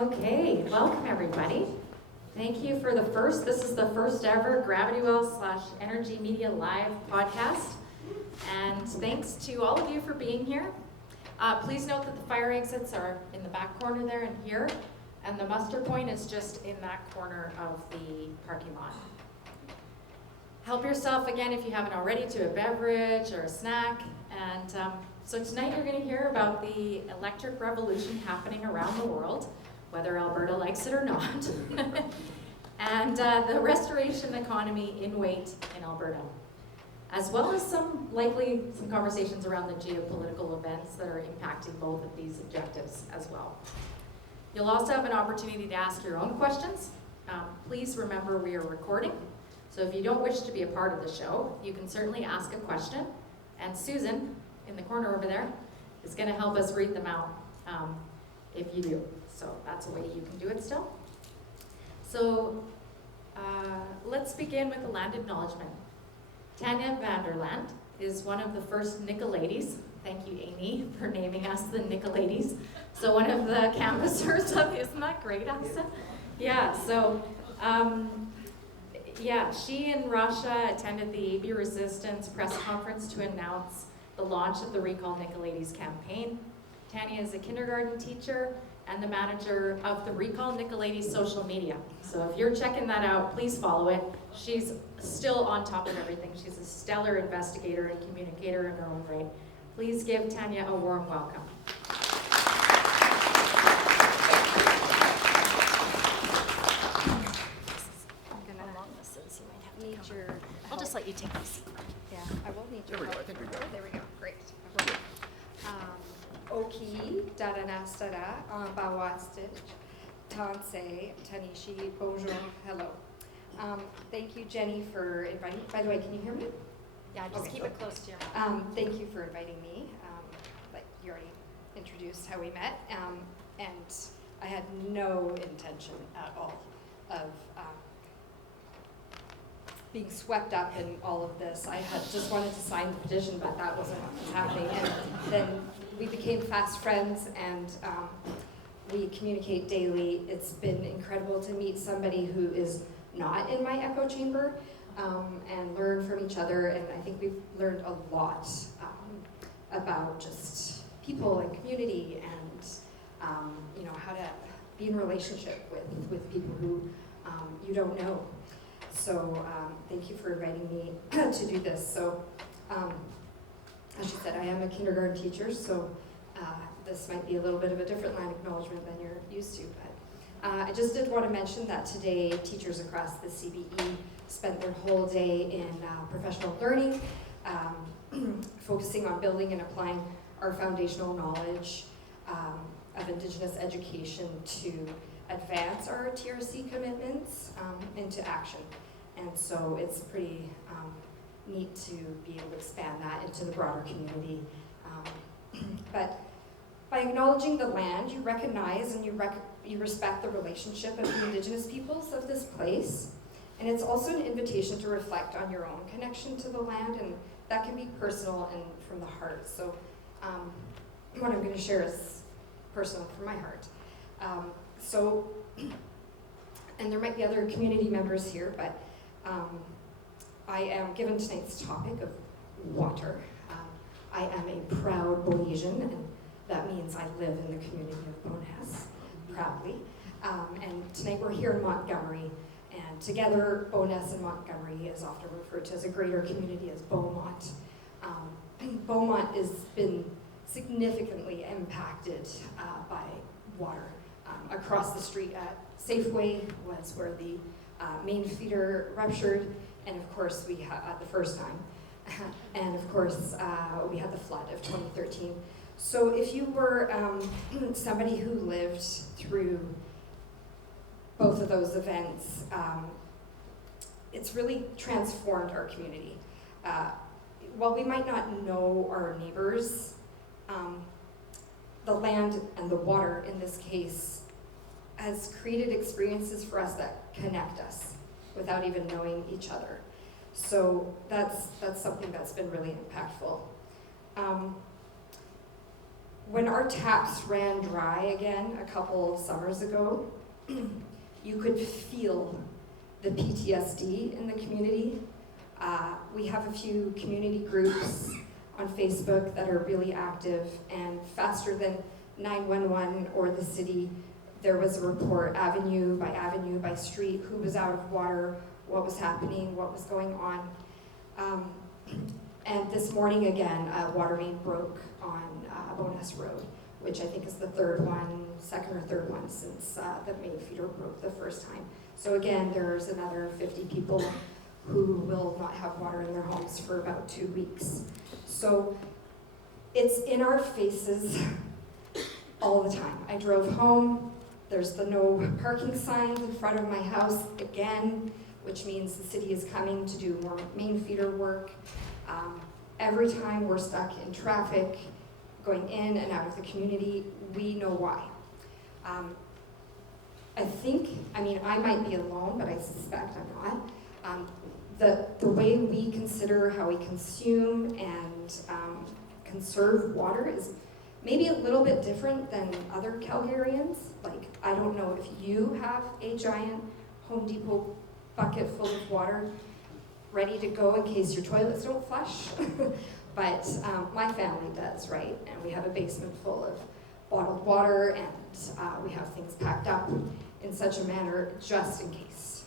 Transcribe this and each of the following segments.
Okay, welcome everybody. Thank you for this is the first ever Gravity Well / Energi.Media live podcast. And thanks to all of you for being here. Please note that the fire exits are in the back corner there and here, and the muster point is just in that corner of the parking lot. Help yourself again, if you haven't already, to a beverage or a snack. And so tonight you're going to hear about the electric revolution happening around the world, whether Alberta likes it or not, and the restoration economy in weight in Alberta, as well as some conversations around the geopolitical events that are impacting both of these objectives as well. You'll also have an opportunity to ask your own questions. Please remember we are recording, so if you don't wish to be a part of the show, you can certainly ask a question, and Susan, in the corner over there, is going to help us read them out if you do. So that's a way you can do it still. So let's begin with the land acknowledgement. Tanya Vanderland is one of the first Nicolaides. Thank you, Amy, for naming us the Nicolaides. So one of the canvassers of, isn't that great, Asa? Yeah, so she in Russia attended the AB Resistance press conference to announce the launch of the Recall Nicolaides campaign. Tanya is a kindergarten teacher and the manager of the Recall Nicolaides social media. So if you're checking that out, please follow it. She's still on top of everything. She's a stellar investigator and communicator in her own right. Please give Tanya a warm welcome. I'll just let you take this. Yeah, I will need your There we go, help. I think we got it. There we go, great. Oki, Dadanastara, Bawastic, Tansei, Tanishi, bonjour, hello. Thank you, Jenny, for inviting me. By the way, can you hear me? Yeah, just Okay. keep it close to your mouth. Thank you for inviting me. Like you already introduced how we met, and I had no intention at all of being swept up in all of this. I had just wanted to sign the petition, but that wasn't what was happening. And then we became fast friends, and we communicate daily. It's been incredible to meet somebody who is not in my echo chamber and learn from each other. And I think we've learned a lot about just people and community and how to be in relationship with people who you don't know. So thank you for inviting me to do this. So as you said, I am a kindergarten teacher, so this might be a little bit of a different land acknowledgement than you're used to. But I just did want to mention that today teachers across the CBE spent their whole day in professional learning, focusing on building and applying our foundational knowledge of Indigenous education to advance our TRC commitments into action. And so it's pretty neat to be able to expand that into the broader community. But by acknowledging the land, you recognize and you respect the relationship of the Indigenous peoples of this place. And it's also an invitation to reflect on your own connection to the land, and that can be personal and from the heart. So what I'm going to share is personal from my heart. And there might be other community members here, but I am given tonight's topic of water. I am a proud Bonesian, and that means I live in the community of Bowness, proudly. And tonight we're here in Montgomery, and together Bowness and Montgomery is often referred to as a greater community as Beaumont. Beaumont has been significantly impacted by water. Across the street at Safeway was where the main feeder ruptured, and of course we had the first time, and of course we had the flood of 2013. So if you were somebody who lived through both of those events, it's really transformed our community. While we might not know our neighbors, the land and the water in this case has created experiences for us that connect us without even knowing each other. So that's something that's been really impactful. when our taps ran dry again a couple summers ago, you could feel the PTSD in the community. We have a few community groups on Facebook that are really active, and faster than 911 or the city, there was a report avenue by street, who was out of water, what was happening, what was going on. And this morning again, a water main broke on Bonus Road, which I think is the second or third one since the main feeder broke the first time. So again, there's another 50 people who will not have water in their homes for about 2 weeks. So it's in our faces all the time. I drove home, there's the no parking signs in front of my house again, which means the city is coming to do more main feeder work. Every time we're stuck in traffic, going in and out of the community, we know why. I might be alone, but I suspect I'm not. The way we consider how we consume and conserve water is maybe a little bit different than other Calgarians. Like, I don't know if you have a giant Home Depot bucket full of water ready to go in case your toilets don't flush, but my family does, right? And we have a basement full of bottled water, and we have things packed up in such a manner just in case.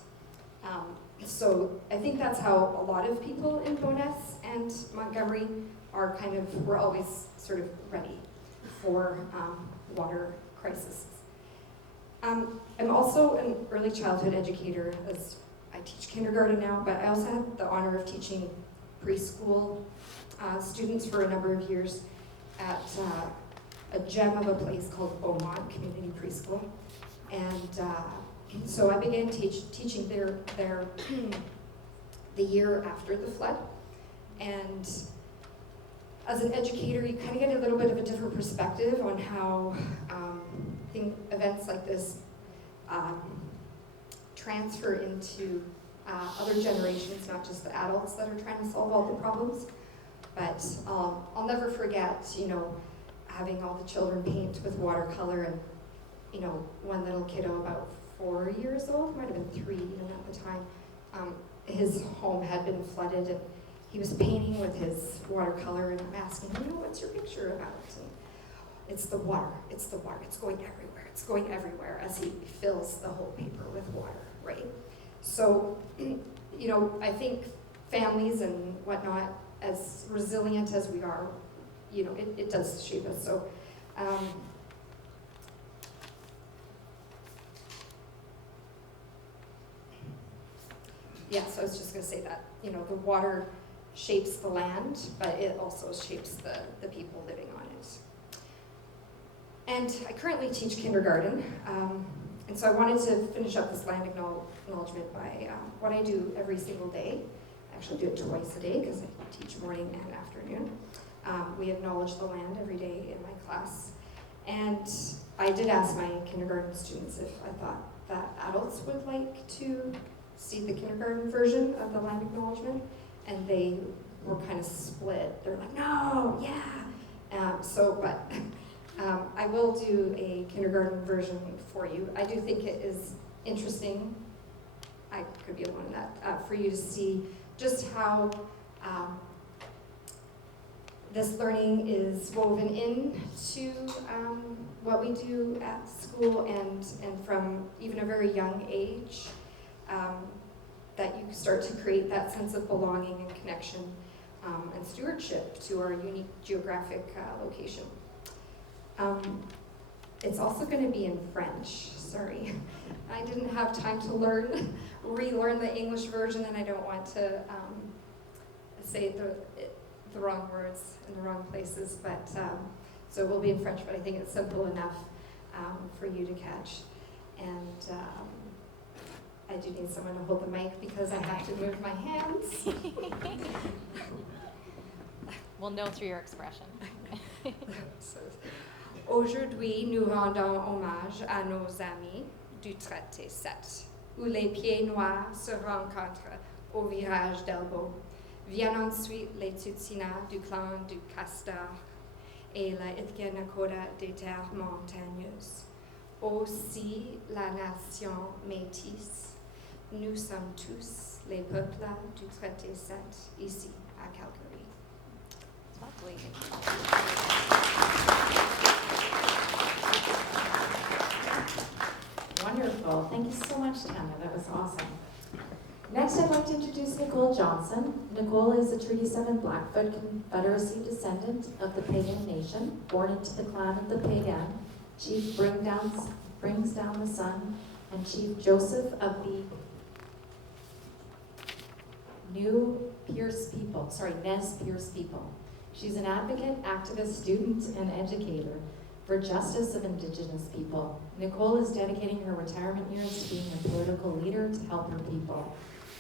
So I think that's how a lot of people in Bonus and Montgomery are we're always sort of ready for water crises. I'm also an early childhood educator, as I teach kindergarten now, but I also had the honor of teaching preschool students for a number of years at a gem of a place called Beaumont Community Preschool. And so I began teaching there the year after the flood. And as an educator, you kind of get a little bit of a different perspective on how events like this transfer into other generations, not just the adults that are trying to solve all the problems. But I'll never forget, having all the children paint with watercolor, and one little kiddo about 4 years old, might have been 3 even at the time, his home had been flooded, and he was painting with his watercolor, and I'm asking him, what's your picture about? And it's the water, it's going everywhere as he fills the whole paper with water, right? So, I think families and whatnot, as resilient as we are, it does shape us. So, so I was just going to say that, the water shapes the land, but it also shapes the people living on it. And I currently teach kindergarten, and so I wanted to finish up this land acknowledgement by what I do every single day. I actually do it twice a day because I teach morning and afternoon. We acknowledge the land every day in my class. And I did ask my kindergarten students if I thought that adults would like to see the kindergarten version of the land acknowledgement, and they were kind of split. They're like, no, yeah. But I will do a kindergarten version for you. I do think it is interesting, I could be alone in that, for you to see just how this learning is woven into what we do at school, and from even a very young age, that you start to create that sense of belonging and connection and stewardship to our unique geographic location. It's also going to be in French, sorry. I didn't have time to relearn the English version, and I don't want to say the wrong words in the wrong places, but so it will be in French, but I think it's simple enough for you to catch. And I do need someone to hold the mic because I have to move my hands. We'll know through your expression. Aujourd'hui, nous rendons hommage à nos amis du traité 7, où les pieds noirs se rencontrent au virage d'Elbow. Viennent ensuite les Tutsinas du clan du Castor et la Itkenakota des terres montagneuses. Aussi la nation métisse, nous sommes tous les peuples du traité 7 ici à Calgary. Lovely. Wonderful. Thank you so much, Tana. That was awesome. Next, I'd like to introduce Nicole Johnson. Nicole is a Treaty 7 Blackfoot Confederacy descendant of the Pagan Nation, born into the clan of the Pagan. Chief brings down the sun, and Chief Joseph of the Nez Perce people. She's an advocate, activist, student, and educator for justice of Indigenous people. Nicole is dedicating her retirement years to being a political leader to help her people.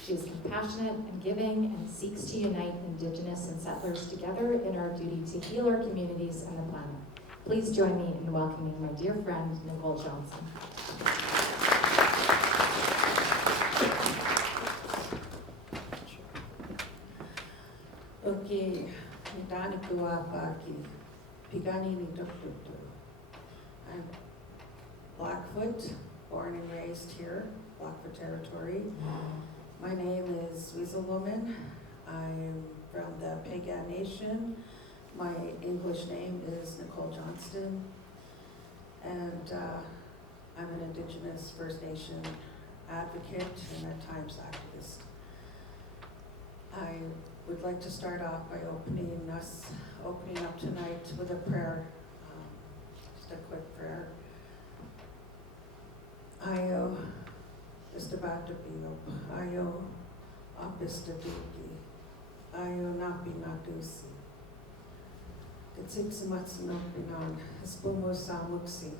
She is compassionate and giving and seeks to unite Indigenous and settlers together in our duty to heal our communities and the planet. Please join me in welcoming my dear friend, Nicole Johnson. Okay, Nidani Kuapaki, Pigani Nidoktutu. I'm Blackfoot, born and raised here, Blackfoot territory. My name is Weasel Woman. I'm from the Pagan Nation. My English name is Nicole Johnston. And I'm an Indigenous First Nation advocate and at times activist. I would like to start off by opening up tonight with a prayer, just a quick prayer. Ayo istabadabio, ayo apistabiki, ayo napi natusi. Katsipsimatsinopinon, espumo samuksi,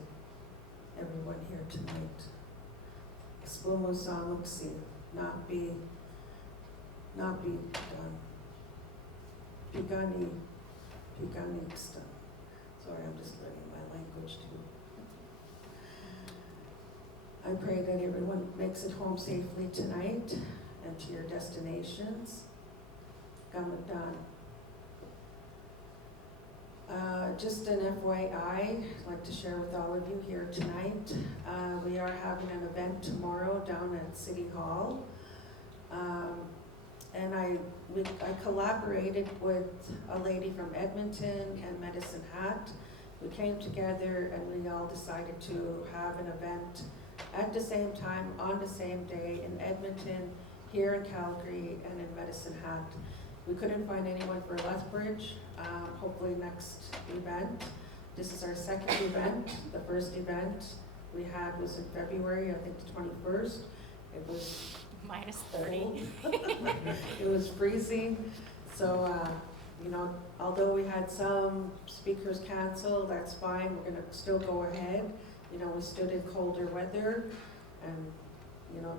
everyone here tonight. Espumo samuksi, napi done. Pigani Xtan. Sorry, I'm just learning my language too. I pray that everyone makes it home safely tonight and to your destinations. Gamadan. Just an FYI, I'd like to share with all of you here tonight. We are having an event tomorrow down at City Hall. And I collaborated with a lady from Edmonton and Medicine Hat. We came together and we all decided to have an event at the same time, on the same day in Edmonton, here in Calgary, and in Medicine Hat. We couldn't find anyone for Lethbridge. Hopefully next event. This is our second event. The first event we had was in February, I think the 21st. It was Minus 30. It was freezing, so although we had some speakers cancel, that's fine. We're gonna still go ahead. We stood in colder weather, and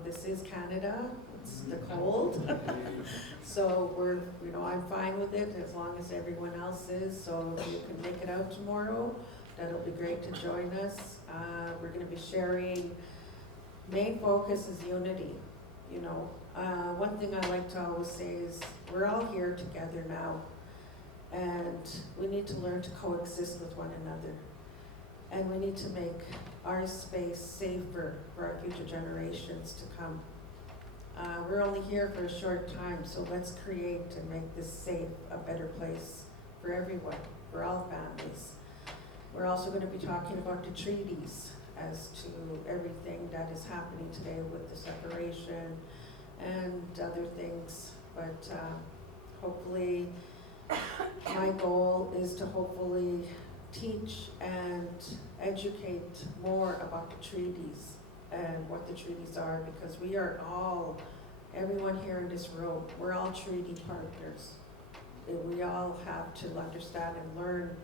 this is Canada. It's the cold, so I'm fine with it as long as everyone else is. So if you can make it out tomorrow, that'll be great to join us. We're gonna be sharing. Main focus is unity. One thing I like to always say is we're all here together now, and we need to learn to coexist with one another, and we need to make our space safer for our future generations to come. We're only here for a short time, so let's create and make this safe a better place for everyone, for all families. We're also going to be talking about the treaties as to everything that is happening today with the separation and other things. But hopefully, my goal is to hopefully teach and educate more about the treaties and what the treaties are, because we are all, everyone here in this room, we're all treaty partners. We all have to understand and learn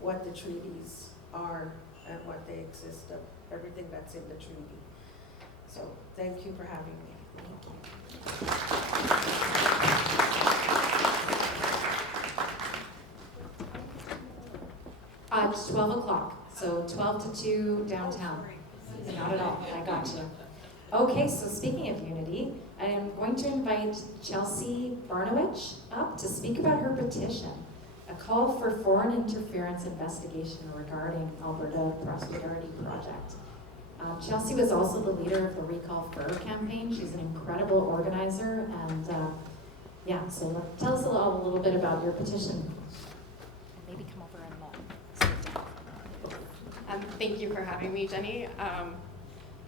what the treaties are and what they exist of, everything that's in the treaty. So thank you for having me. It's 12 o'clock, so 12 to 2 downtown. Not at all, I got you. Okay, so speaking of unity, I am going to invite Chelsea Barnowich up to speak about her petition, a call for foreign interference investigation regarding Alberta Prosperity Project. Chelsea was also the leader of the Recall Fur campaign. She's an incredible organizer, and yeah, so tell us a little bit about your petition. Maybe come over and Thank you for having me, Jenny.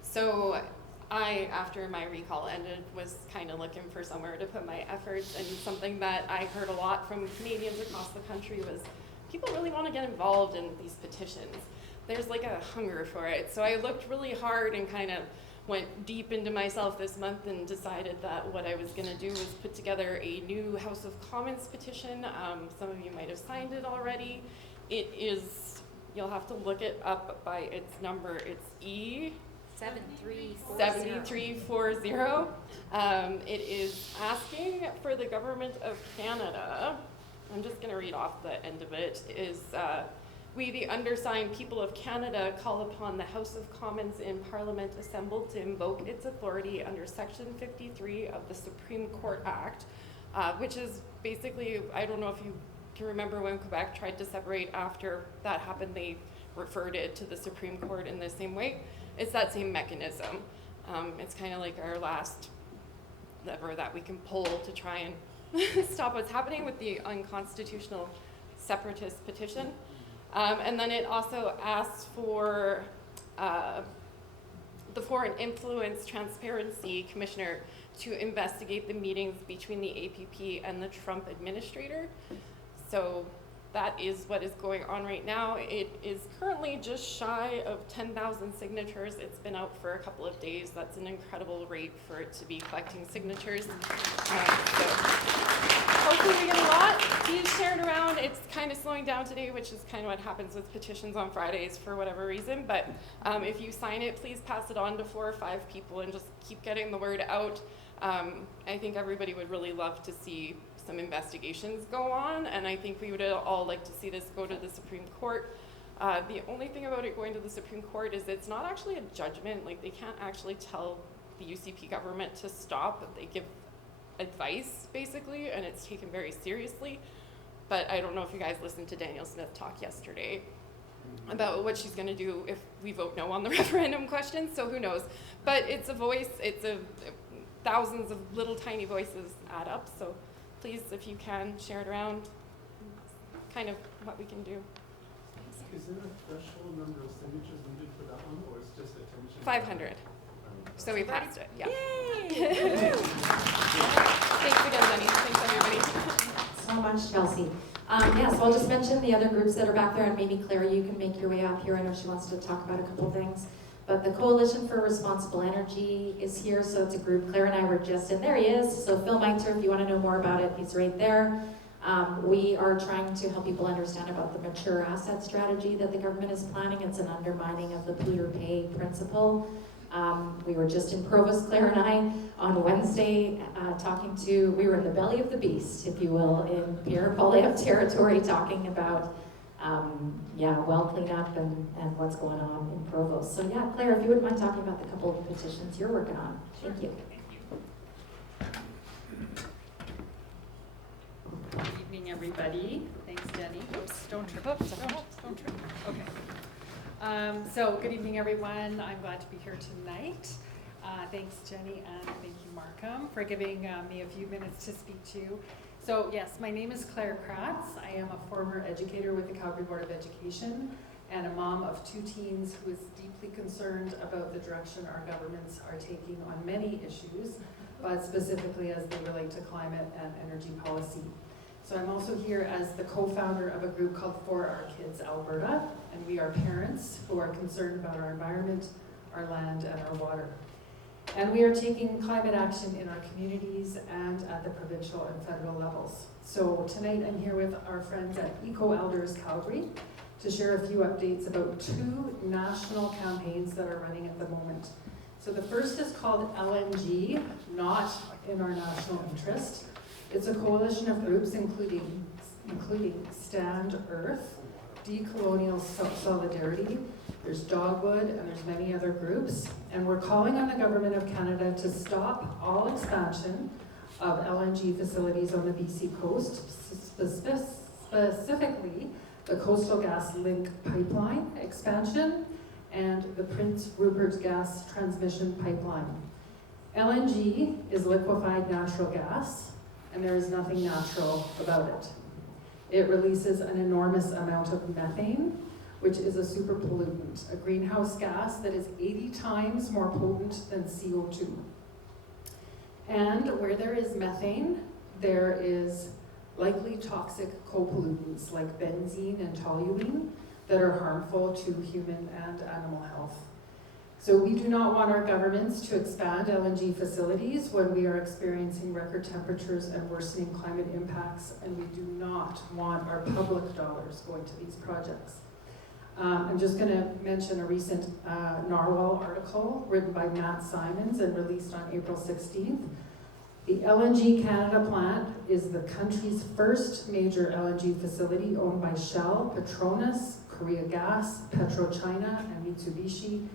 So I, after my recall ended, was kind of looking for somewhere to put my efforts, and something that I heard a lot from Canadians across the country was people really want to get involved in these petitions. There's like a hunger for it. So I looked really hard and kind of went deep into myself this month and decided that what I was going to do was put together a new House of Commons petition. Some of you might have signed it already. It is, you'll have to look it up by its number. It's E 7340. It is asking for the Government of Canada, I'm just going to read off the end of it, is we, the undersigned people of Canada, call upon the House of Commons in Parliament assembled to invoke its authority under Section 53 of the Supreme Court Act, which is basically, I don't know if you can remember when Quebec tried to separate after that happened, they referred it to the Supreme Court in the same way. It's that same mechanism. It's kind of like our last lever that we can pull to try and stop what's happening with the unconstitutional separatist petition. And then it also asks for the Foreign Influence Transparency Commissioner to investigate the meetings between the APP and the Trump administrator. So that is what is going on right now. It is currently just shy of 10,000 signatures. It's been out for a couple of days. That's an incredible rate for it to be collecting signatures. So hopefully we get a lot. Please share it around. It's kind of slowing down today, which is kind of what happens with petitions on Fridays for whatever reason. But if you sign it, please pass it on to 4 or 5 people and just keep getting the word out. I think everybody would really love to see some investigations go on, and I think we would all like to see this go to the Supreme Court. The only thing about it going to the Supreme Court is it's not actually a judgment. Like, they can't actually tell the UCP government to stop. They give advice, basically, and it's taken very seriously. But I don't know if you guys listened to Danielle Smith talk yesterday about what she's going to do if we vote no on the referendum question, so who knows. But it's a voice, thousands of little tiny voices add up, so please, if you can, share it around. Kind of what we can do. Is there a threshold number of signatures needed for that one, or it's just attention? 500. So we passed it, yeah. Yay! Thanks again, Jenny. Thanks, everybody. So much, Chelsea. Yeah, so I'll just mention the other groups that are back there, and maybe Claire, you can make your way up here. I know she wants to talk about a couple of things. But the Coalition for Responsible Energy is here, so it's a group. Claire and I were just in. There he is. So Phil Meintzer, if you want to know more about it, he's right there. We are trying to help people understand about the mature asset strategy that the government is planning. It's an undermining of the polluter pay principle. We were just in Provost, Claire and I, on Wednesday, we were in the belly of the beast, if you will, in Pierre Poilievre territory, talking about well cleanup and what's going on in Provost. So yeah, Claire, if you wouldn't mind talking about the couple of petitions you're working on. Thank you. Good evening, everybody. Thanks, Jenny. Oops, don't trip. Don't trip. Okay. So good evening, everyone. I'm glad to be here tonight. Thanks, Jenny, and thank you, Markham, for giving me a few minutes to speak to you. So yes, my name is Claire Kratz. I am a former educator with the Calgary Board of Education and a mom of 2 teens who is deeply concerned about the direction our governments are taking on many issues, but specifically as they relate to climate and energy policy. So I'm also here as the co-founder of a group called For Our Kids Alberta, and we are parents who are concerned about our environment, our land, and our water. And we are taking climate action in our communities and at the provincial and federal levels. So tonight I'm here with our friends at Eco Elders Calgary to share a few updates about 2 national campaigns that are running at the moment. So the first is called LNG, not in our national interest. It's a coalition of groups including Stand Earth, Decolonial Solidarity, there's Dogwood, and there's many other groups. And we're calling on the Government of Canada to stop all expansion of LNG facilities on the BC coast, specifically the Coastal Gas Link pipeline expansion and the Prince Rupert Gas Transmission Pipeline. LNG is liquefied natural gas, and there is nothing natural about it. It releases an enormous amount of methane, which is a super pollutant, a greenhouse gas that is 80 times more potent than CO2. And where there is methane, there is likely toxic co-pollutants like benzene and toluene that are harmful to human and animal health. So we do not want our governments to expand LNG facilities when we are experiencing record temperatures and worsening climate impacts, and we do not want our public dollars going to these projects. I'm just going to mention a recent Narwhal article written by Matt Simons and released on April 16th. The LNG Canada plant is the country's first major LNG facility owned by Shell, Petronas, Korea Gas, PetroChina, and Mitsubishi,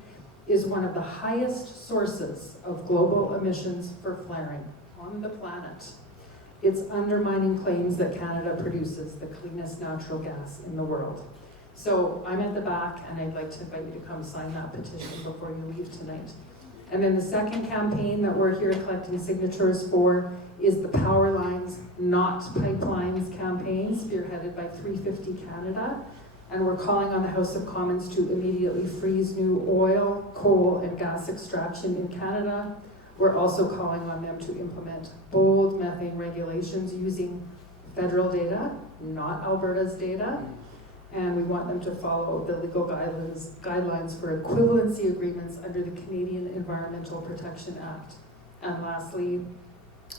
is one of the highest sources of global emissions for flaring on the planet. It's undermining claims that Canada produces the cleanest natural gas in the world. So I'm at the back, and I'd like to invite you to come sign that petition before you leave tonight. And then the second campaign that we're here collecting signatures for is the Power Lines, Not Pipelines campaign, spearheaded by 350 Canada. And we're calling on the House of Commons to immediately freeze new oil, coal, and gas extraction in Canada. We're also calling on them to implement bold methane regulations using federal data, not Alberta's data. And we want them to follow the legal guidelines for equivalency agreements under the Canadian Environmental Protection Act. And lastly,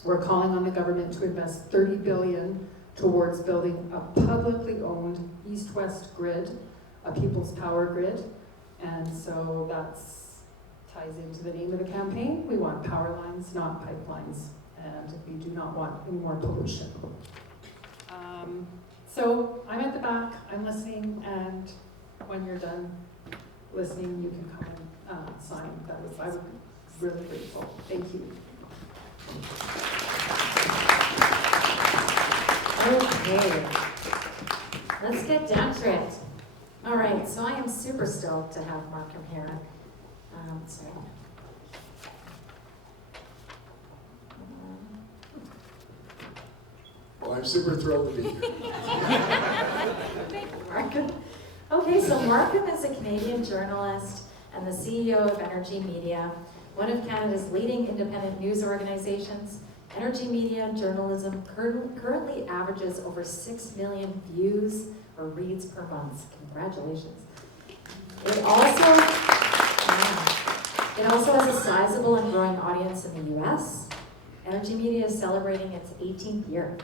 we're calling on the government to invest $30 billion towards building a publicly owned east-west grid, a people's power grid. And so that ties into the name of the campaign. We want power lines, not pipelines. And we do not want any more pollution. So I'm at the back, I'm listening, and when you're done listening, you can come and sign. I was really grateful. Thank you. Okay, let's get down to it. All right, so I am super stoked to have Markham here. Well, I'm super thrilled to be here. Thank you, Markham. Okay, so Markham is a Canadian journalist and the CEO of Energi.Media, one of Canada's leading independent news organizations. Energi.Media journalism currently averages over 6 million views or reads per month. Congratulations. It also has a sizable and growing audience in the US. Energi.Media is celebrating its 18th year.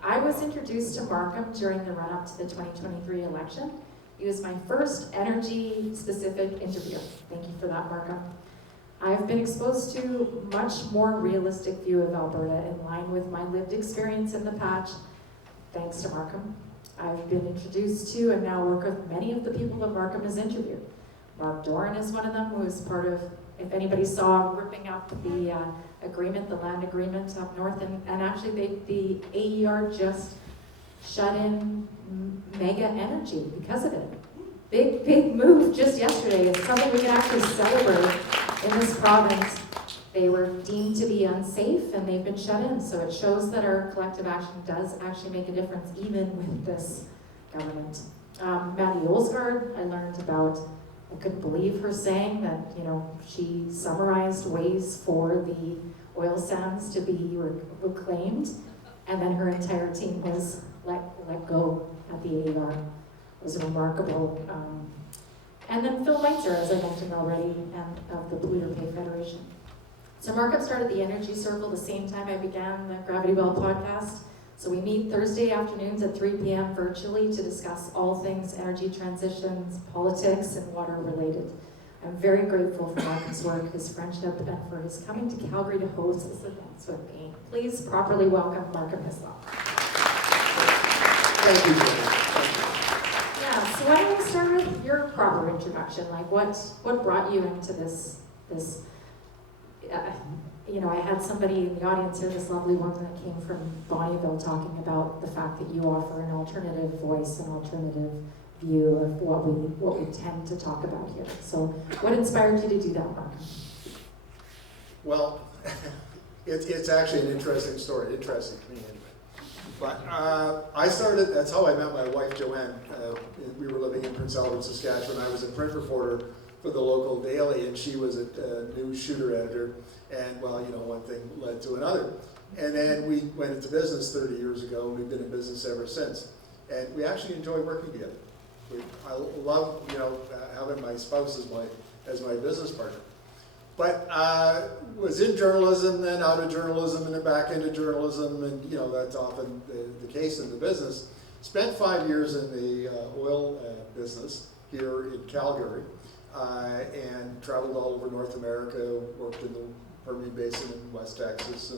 I was introduced to Markham during the run-up to the 2023 election. He was my first energy-specific interview. Thank you for that, Markham. I've been exposed to much more realistic view of Alberta in line with my lived experience in the patch, thanks to Markham. I've been introduced to and now work with many of the people that Markham has interviewed. Mark Dorin is one of them, who is part of, if anybody saw ripping up the agreement, the land agreement up north, and actually the AER just shut in mega energy because of it. Big move just yesterday. It's something we can actually celebrate in this province. They were deemed to be unsafe and they've been shut in. So it shows that our collective action does actually make a difference even with this government. Maddie Olsgaard, I learned about, I couldn't believe her saying that, she summarized ways for the oil sands to be reclaimed, and then her entire team was let go at the AER. It was remarkable. And then Phil Meintzer, as I mentioned already, and of the Polluter Pay Federation. So Markham started the Energy Circle the same time I began the Gravity Well podcast. So we meet Thursday afternoons at 3 p.m. virtually to discuss all things energy transitions, politics, and water related. I'm very grateful for Markham's work, his friendship, and for his coming to Calgary to host this event with me. Please properly welcome Markham Hislop. Thank you, Jenny. Yeah, so why don't we start with your proper introduction? Like what brought you into this you know, I had somebody in the audience here, this lovely woman that came from Bonnyville, talking about the fact that you offer an alternative voice, an alternative view of what we tend to talk about here. So what inspired you to do that, Mark? Well, it's actually an interesting story, interesting to me anyway. But I started, that's how I met my wife, Joanne. We were living in Prince Albert, Saskatchewan. I was a print reporter for the local daily, and she was a news shooter editor. And well, you know, one thing led to another. And then we went into business 30 years ago. We've been in business ever since. And we actually enjoy working together. I love, you know, having my spouse as my business partner. But was in journalism, then out of journalism, and then back into journalism, and you know that's often the case in the business. Spent 5 years in the oil business here in Calgary, and traveled all over North America. Worked in the Permian Basin in West Texas,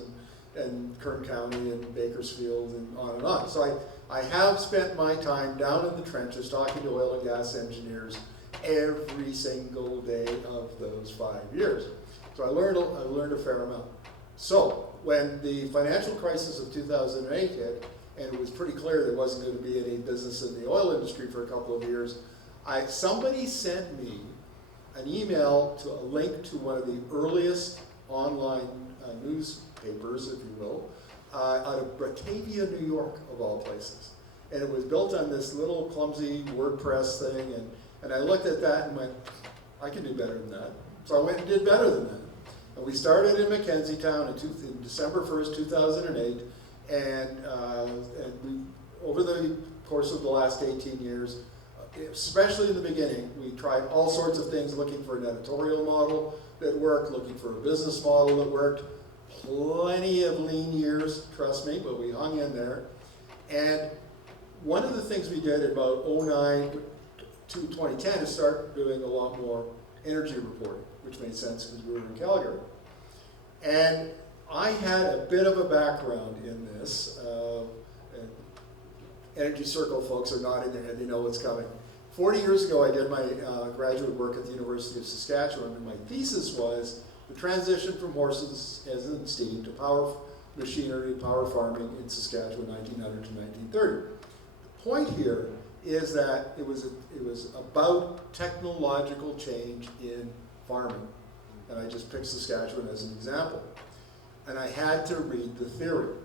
and Kern County, and Bakersfield, and on and on. So I have spent my time down in the trenches talking to oil and gas engineers every single day of those 5 years. So I learned a fair amount. So when the financial crisis of 2008 hit, and it was pretty clear there wasn't going to be any business in the oil industry for a couple of years, somebody sent me an email to a link to one of the earliest online newspapers, if you will, out of Batavia, New York, of all places. And it was built on this little clumsy WordPress thing, and I looked at that and went, I can do better than that. So I went and did better than that. And we started in Mackenzie Town in December 1st, 2008, and we, over the course of the last 18 years, especially in the beginning, we tried all sorts of things, looking for an editorial model that worked, looking for a business model that worked. Plenty of lean years, trust me, but we hung in there. And one of the things we did in about 2009 to 2010 is start doing a lot more energy reporting, which made sense because we were in Calgary. And I had a bit of a background in this. And Energy Circle folks are nodding their head, they know what's coming. 40 years ago, I did my graduate work at the University of Saskatchewan, and my thesis was the transition from horses and steam to power machinery, power farming in Saskatchewan, 1900 to 1930. The point here is that it was about technological change in farming. And I just picked Saskatchewan as an example. And I had to read the theory.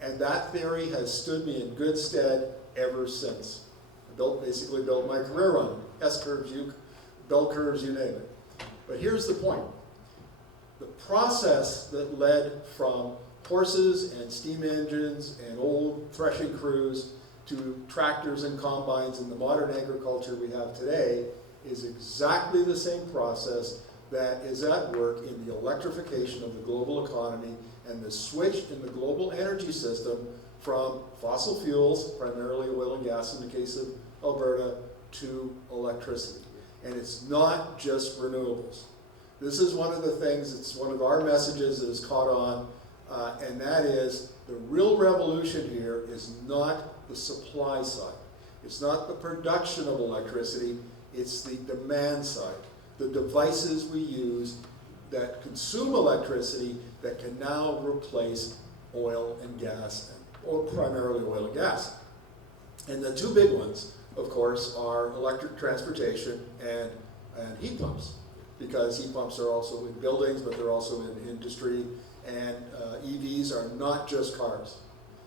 And that theory has stood me in good stead ever since. I basically built my career on it. S-curves, bell curves, you name it. But here's the point. The process that led from horses and steam engines and old threshing crews to tractors and combines in the modern agriculture we have today is exactly the same process that is at work in the electrification of the global economy and the switch in the global energy system from fossil fuels, primarily oil and gas in the case of Alberta, to electricity. And it's not just renewables. This is one of the things, it's one of our messages that has caught on, and that is the real revolution here is not the supply side. It's not the production of electricity, it's the demand side. The devices we use that consume electricity that can now replace oil and gas, or primarily oil and gas. And the two big ones, of course, are electric transportation and heat pumps, because heat pumps are also in buildings, but they're also in industry, and EVs are not just cars.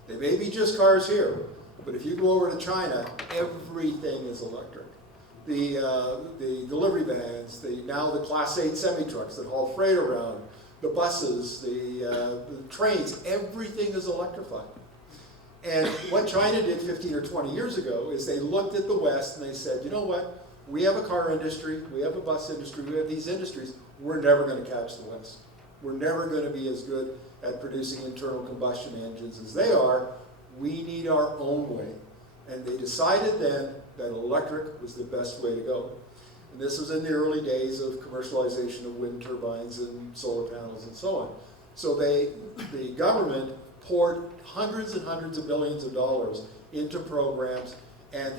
They may be just cars here, but if you go over to China, everything is electric. The delivery vans, now the Class 8 semi-trucks that haul freight around, the buses, the trains, everything is electrified. And what China did 15 or 20 years ago is they looked at the West and they said, you know what, we have a car industry, we have a bus industry, we have these industries, we're never going to catch the West. We're never going to be as good at producing internal combustion engines as they are. We need our own way. And they decided then that electric was the best way to go. And this was in the early days of commercialization of wind turbines and solar panels and so on. So the government poured hundreds and hundreds of billions of dollars into programs, and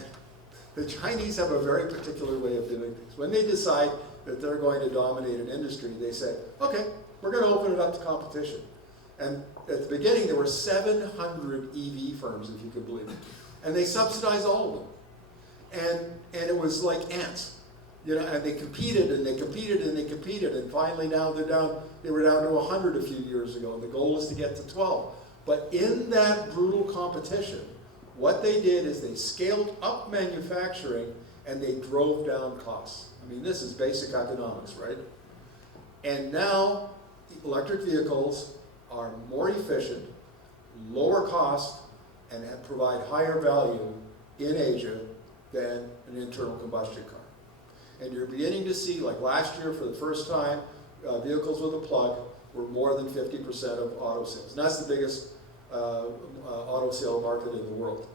the Chinese have a very particular way of doing things. When they decide that they're going to dominate an industry, they say, okay, we're going to open it up to competition. And at the beginning, there were 700 EV firms, if you could believe it. And they subsidized all of them. And it was like ants. You know, and they competed and they competed and they competed. And finally now they were down to 100 a few years ago. And the goal is to get to 12. But in that brutal competition, what they did is they scaled up manufacturing and they drove down costs. I mean, this is basic economics, right? And now electric vehicles are more efficient, lower cost, and provide higher value in Asia than an internal combustion car. And you're beginning to see, like last year for the first time, vehicles with a plug were more than 50% of auto sales. And that's the biggest auto sale market in the world.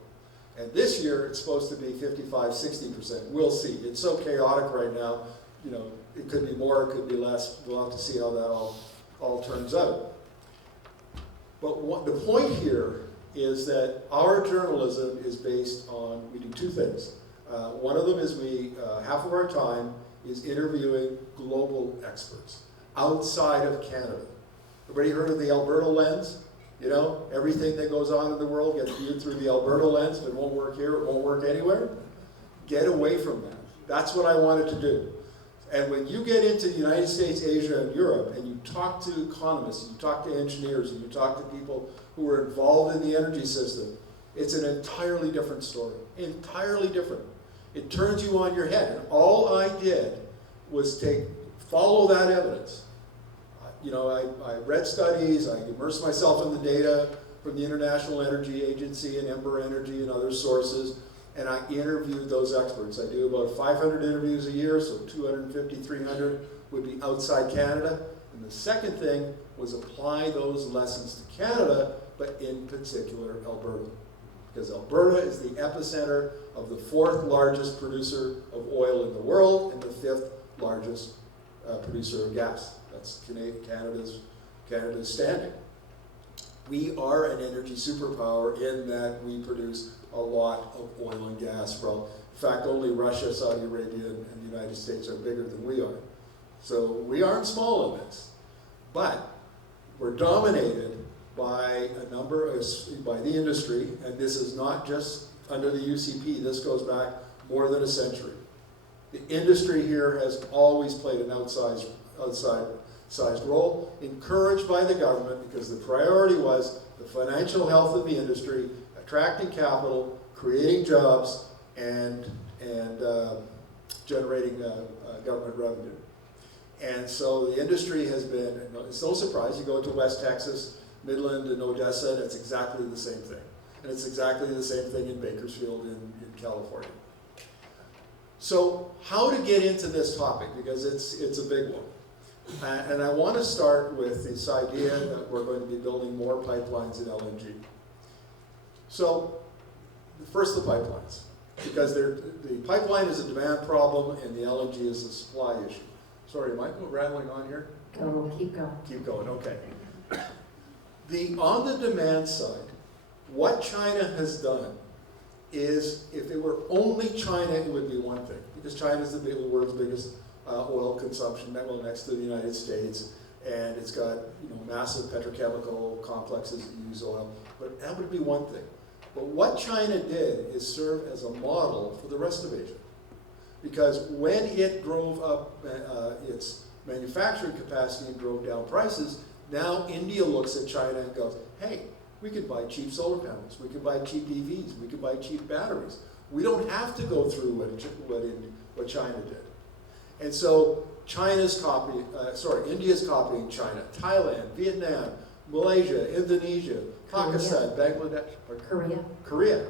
And this year it's supposed to be 55, 60%. We'll see. It's so chaotic right now. You know, it could be more, it could be less. We'll have to see how that all turns out. But the point here is that our journalism is based on, we do two things. One of them is half of our time is interviewing global experts outside of Canada. Everybody heard of the Alberta lens? You know, everything that goes on in the world gets viewed through the Alberta lens. If it won't work here, it won't work anywhere. Get away from that. That's what I wanted to do. And when you get into the United States, Asia, and Europe, and you talk to economists, and you talk to engineers, and you talk to people who are involved in the energy system, it's an entirely different story. Entirely different. It turns you on your head. And all I did was follow that evidence. You know, I read studies, I immersed myself in the data from the International Energy Agency and Ember Energy and other sources, and I interviewed those experts. I do about 500 interviews a year, so 250, 300 would be outside Canada. And the second thing was apply those lessons to Canada, but in particular Alberta. Because Alberta is the epicenter of the 4th largest producer of oil in the world and the 5th largest producer of gas. That's Canada's standing. We are an energy superpower in that we produce a lot of oil and gas. Well, in fact, only Russia, Saudi Arabia, and the United States are bigger than we are. So we aren't small in this. But we're dominated by by the industry, and this is not just under the UCP. This goes back more than a century. The industry here has always played an outsized role, encouraged by the government because the priority was the financial health of the industry, attracting capital, creating jobs, and generating government revenue. And so the industry has been, it's no surprise, you go to West Texas, Midland, and Odessa, and it's exactly the same thing. And it's exactly the same thing in Bakersfield in California. So how to get into this topic, because it's a big one. And I want to start with this idea that we're going to be building more pipelines in LNG. So first the pipelines, because the pipeline is a demand problem and the LNG is a supply issue. Sorry, am I rattling on here? Go, keep going. Keep going, okay. On the demand side, what China has done is, if it were only China, it would be one thing, because China is the world's biggest oil consumption, well, next to the United States, and it's got massive petrochemical complexes that use oil, but that would be one thing. But what China did is serve as a model for the rest of Asia, because when it drove up its manufacturing capacity and drove down prices, now India looks at China and goes, hey, we can buy cheap solar panels, we can buy cheap EVs, we can buy cheap batteries. We don't have to go through what China did. And so India's copying China, Thailand, Vietnam, Malaysia, Indonesia, Pakistan, Bangladesh, or Korea.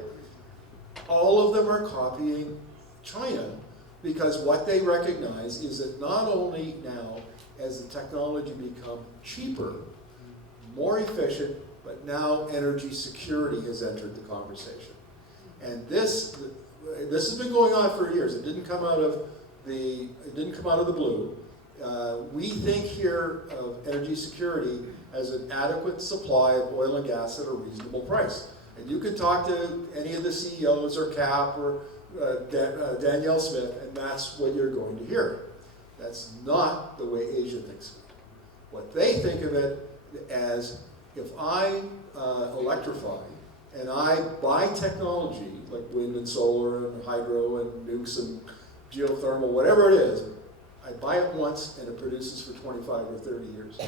All of them are copying China because what they recognize is that not only now has the technology become cheaper, more efficient, but now energy security has entered the conversation. And this has been going on for years. It didn't come out of the blue. We think here of energy security as an adequate supply of oil and gas at a reasonable price. And you can talk to any of the CEOs or CAP or Danielle Smith, and that's what you're going to hear. That's not the way Asia thinks. What they think of it as, if I electrify and I buy technology like wind and solar and hydro and nukes and geothermal, whatever it is, I buy it once and it produces for 25 or 30 years.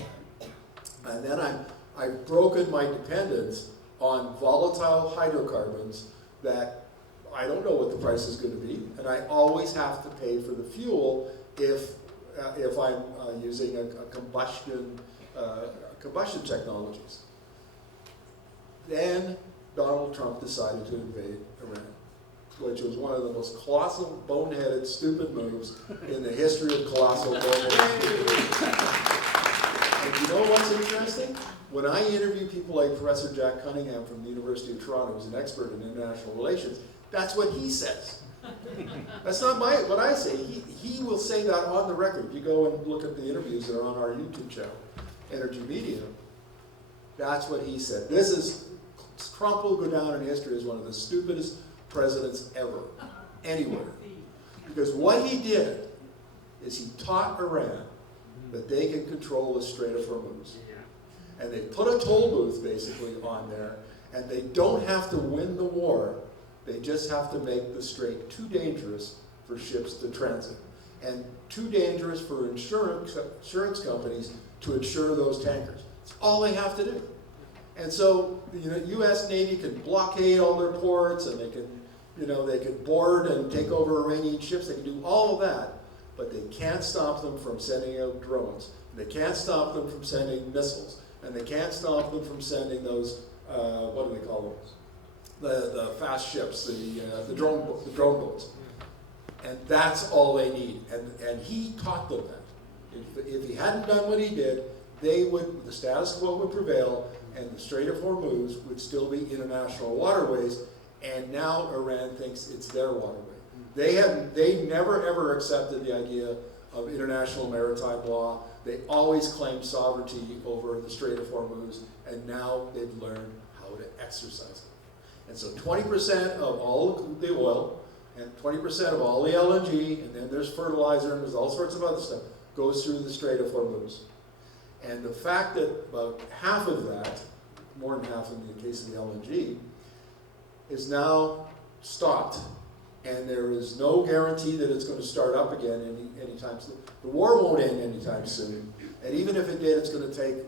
And then I've broken my dependence on volatile hydrocarbons that I don't know what the price is going to be, and I always have to pay for the fuel if I'm using a combustion technologies. Then Donald Trump decided to invade Iran, which was one of the most colossal, boneheaded, stupid moves in the history of colossal boneheaded. And you know what's interesting? When I interview people like Professor Jack Cunningham from the University of Toronto, who's an expert in international relations, that's what he says. That's not what I say. He will say that on the record. If you go and look at the interviews that are on our YouTube channel, Energi.Media, that's what he said. Trump will go down in history as one of the stupidest presidents ever, anywhere. Because what he did is he taught Iran that they can control the Strait of Hormuz. And they put a toll booth basically on there, and they don't have to win the war, they just have to make the strait too dangerous for ships to transit, and too dangerous for insurance companies to insure those tankers. It's all they have to do. And so the U.S. Navy can blockade all their ports, and they can board and take over Iranian ships, they can do all of that, but they can't stop them from sending out drones. They can't stop them from sending missiles. And they can't stop them from sending those, what do they call those? The fast ships, the drone boats. And that's all they need. And he taught them that. If he hadn't done what he did, the status quo would prevail, and the Strait of Hormuz would still be international waterways, and now Iran thinks it's their waterway. They never ever accepted the idea of international maritime law. They always claimed sovereignty over the Strait of Hormuz, and now they've learned how to exercise it. And so 20% of all the oil, and 20% of all the LNG, and then there's fertilizer, and there's all sorts of other stuff, goes through the Strait of Hormuz. And the fact that about half of that, more than half in the case of the LNG, is now stopped. And there is no guarantee that it's going to start up again anytime soon. The war won't end anytime soon. And even if it did, it's going to take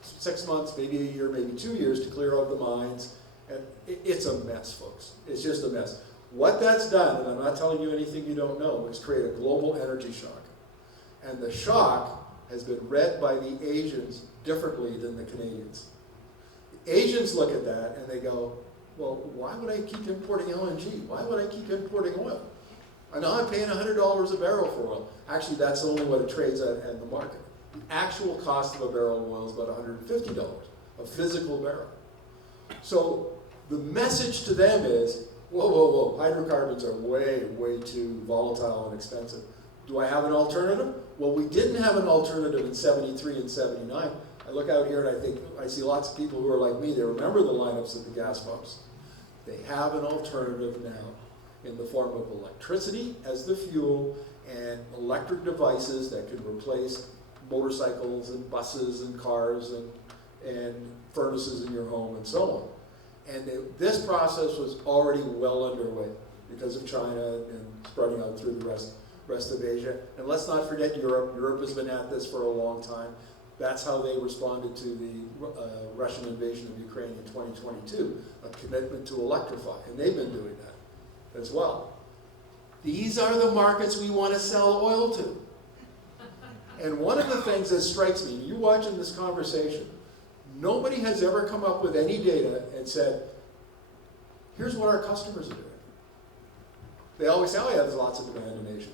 6 months, maybe a year, maybe 2 years to clear out the mines. And it's a mess, folks. It's just a mess. What that's done, and I'm not telling you anything you don't know, is create a global energy shock. And the shock has been read by the Asians differently than the Canadians. The Asians look at that and they go, well, why would I keep importing LNG? Why would I keep importing oil? I know I'm paying $100 a barrel for oil. Actually, that's only what it trades at in the market. The actual cost of a barrel of oil is about $150, a physical barrel. So the message to them is, whoa, whoa, whoa, hydrocarbons are way, way too volatile and expensive. Do I have an alternative? Well, we didn't have an alternative in 73 and 79. I look out here and I see lots of people who are like me. They remember the lineups at the gas pumps. They have an alternative now in the form of electricity as the fuel and electric devices that can replace motorcycles and buses and cars and furnaces in your home and so on. And this process was already well underway because of China and spreading out through the rest of Asia. And let's not forget Europe. Europe has been at this for a long time. That's how they responded to the Russian invasion of Ukraine in 2022, a commitment to electrify, and they've been doing that as well. These are the markets we want to sell oil to. And one of the things that strikes me, you watching this conversation, nobody has ever come up with any data and said, here's what our customers are doing. They always say, oh yeah, there's lots of demand in Asia.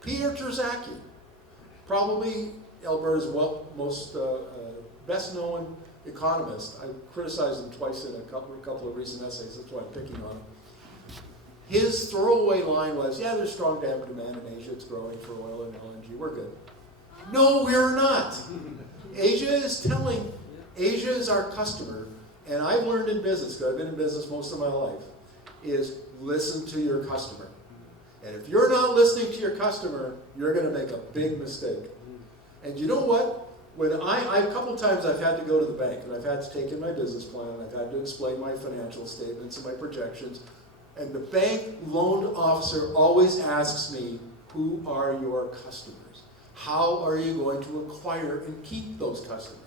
Peter Terzaki, probably Alberta's most best-known economist. I criticized him twice in a couple of recent essays. That's why I'm picking on him. His throwaway line was, yeah, there's strong demand in Asia. It's growing for oil and LNG. We're good. No, we're not. Asia is our customer. And I've learned in business, because I've been in business most of my life, is listen to your customer. And if you're not listening to your customer, you're going to make a big mistake. And you know what? When a couple times I've had to go to the bank and I've had to take in my business plan, and I've had to explain my financial statements and my projections, and the bank loan officer always asks me, who are your customers? How are you going to acquire and keep those customers?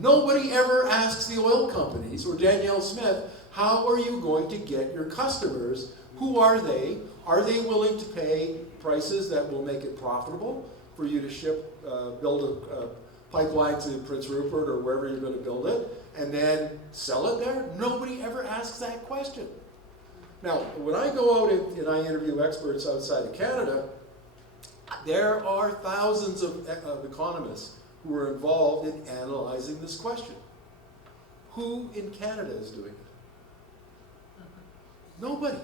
Nobody ever asks the oil companies or Danielle Smith, how are you going to get your customers? Who are they? Are they willing to pay prices that will make it profitable for you to build a pipeline to Prince Rupert or wherever you're going to build it, and then sell it there? Nobody ever asks that question. Now, when I go out and I interview experts outside of Canada, there are thousands of economists who are involved in analyzing this question. Who in Canada is doing it? Nobody.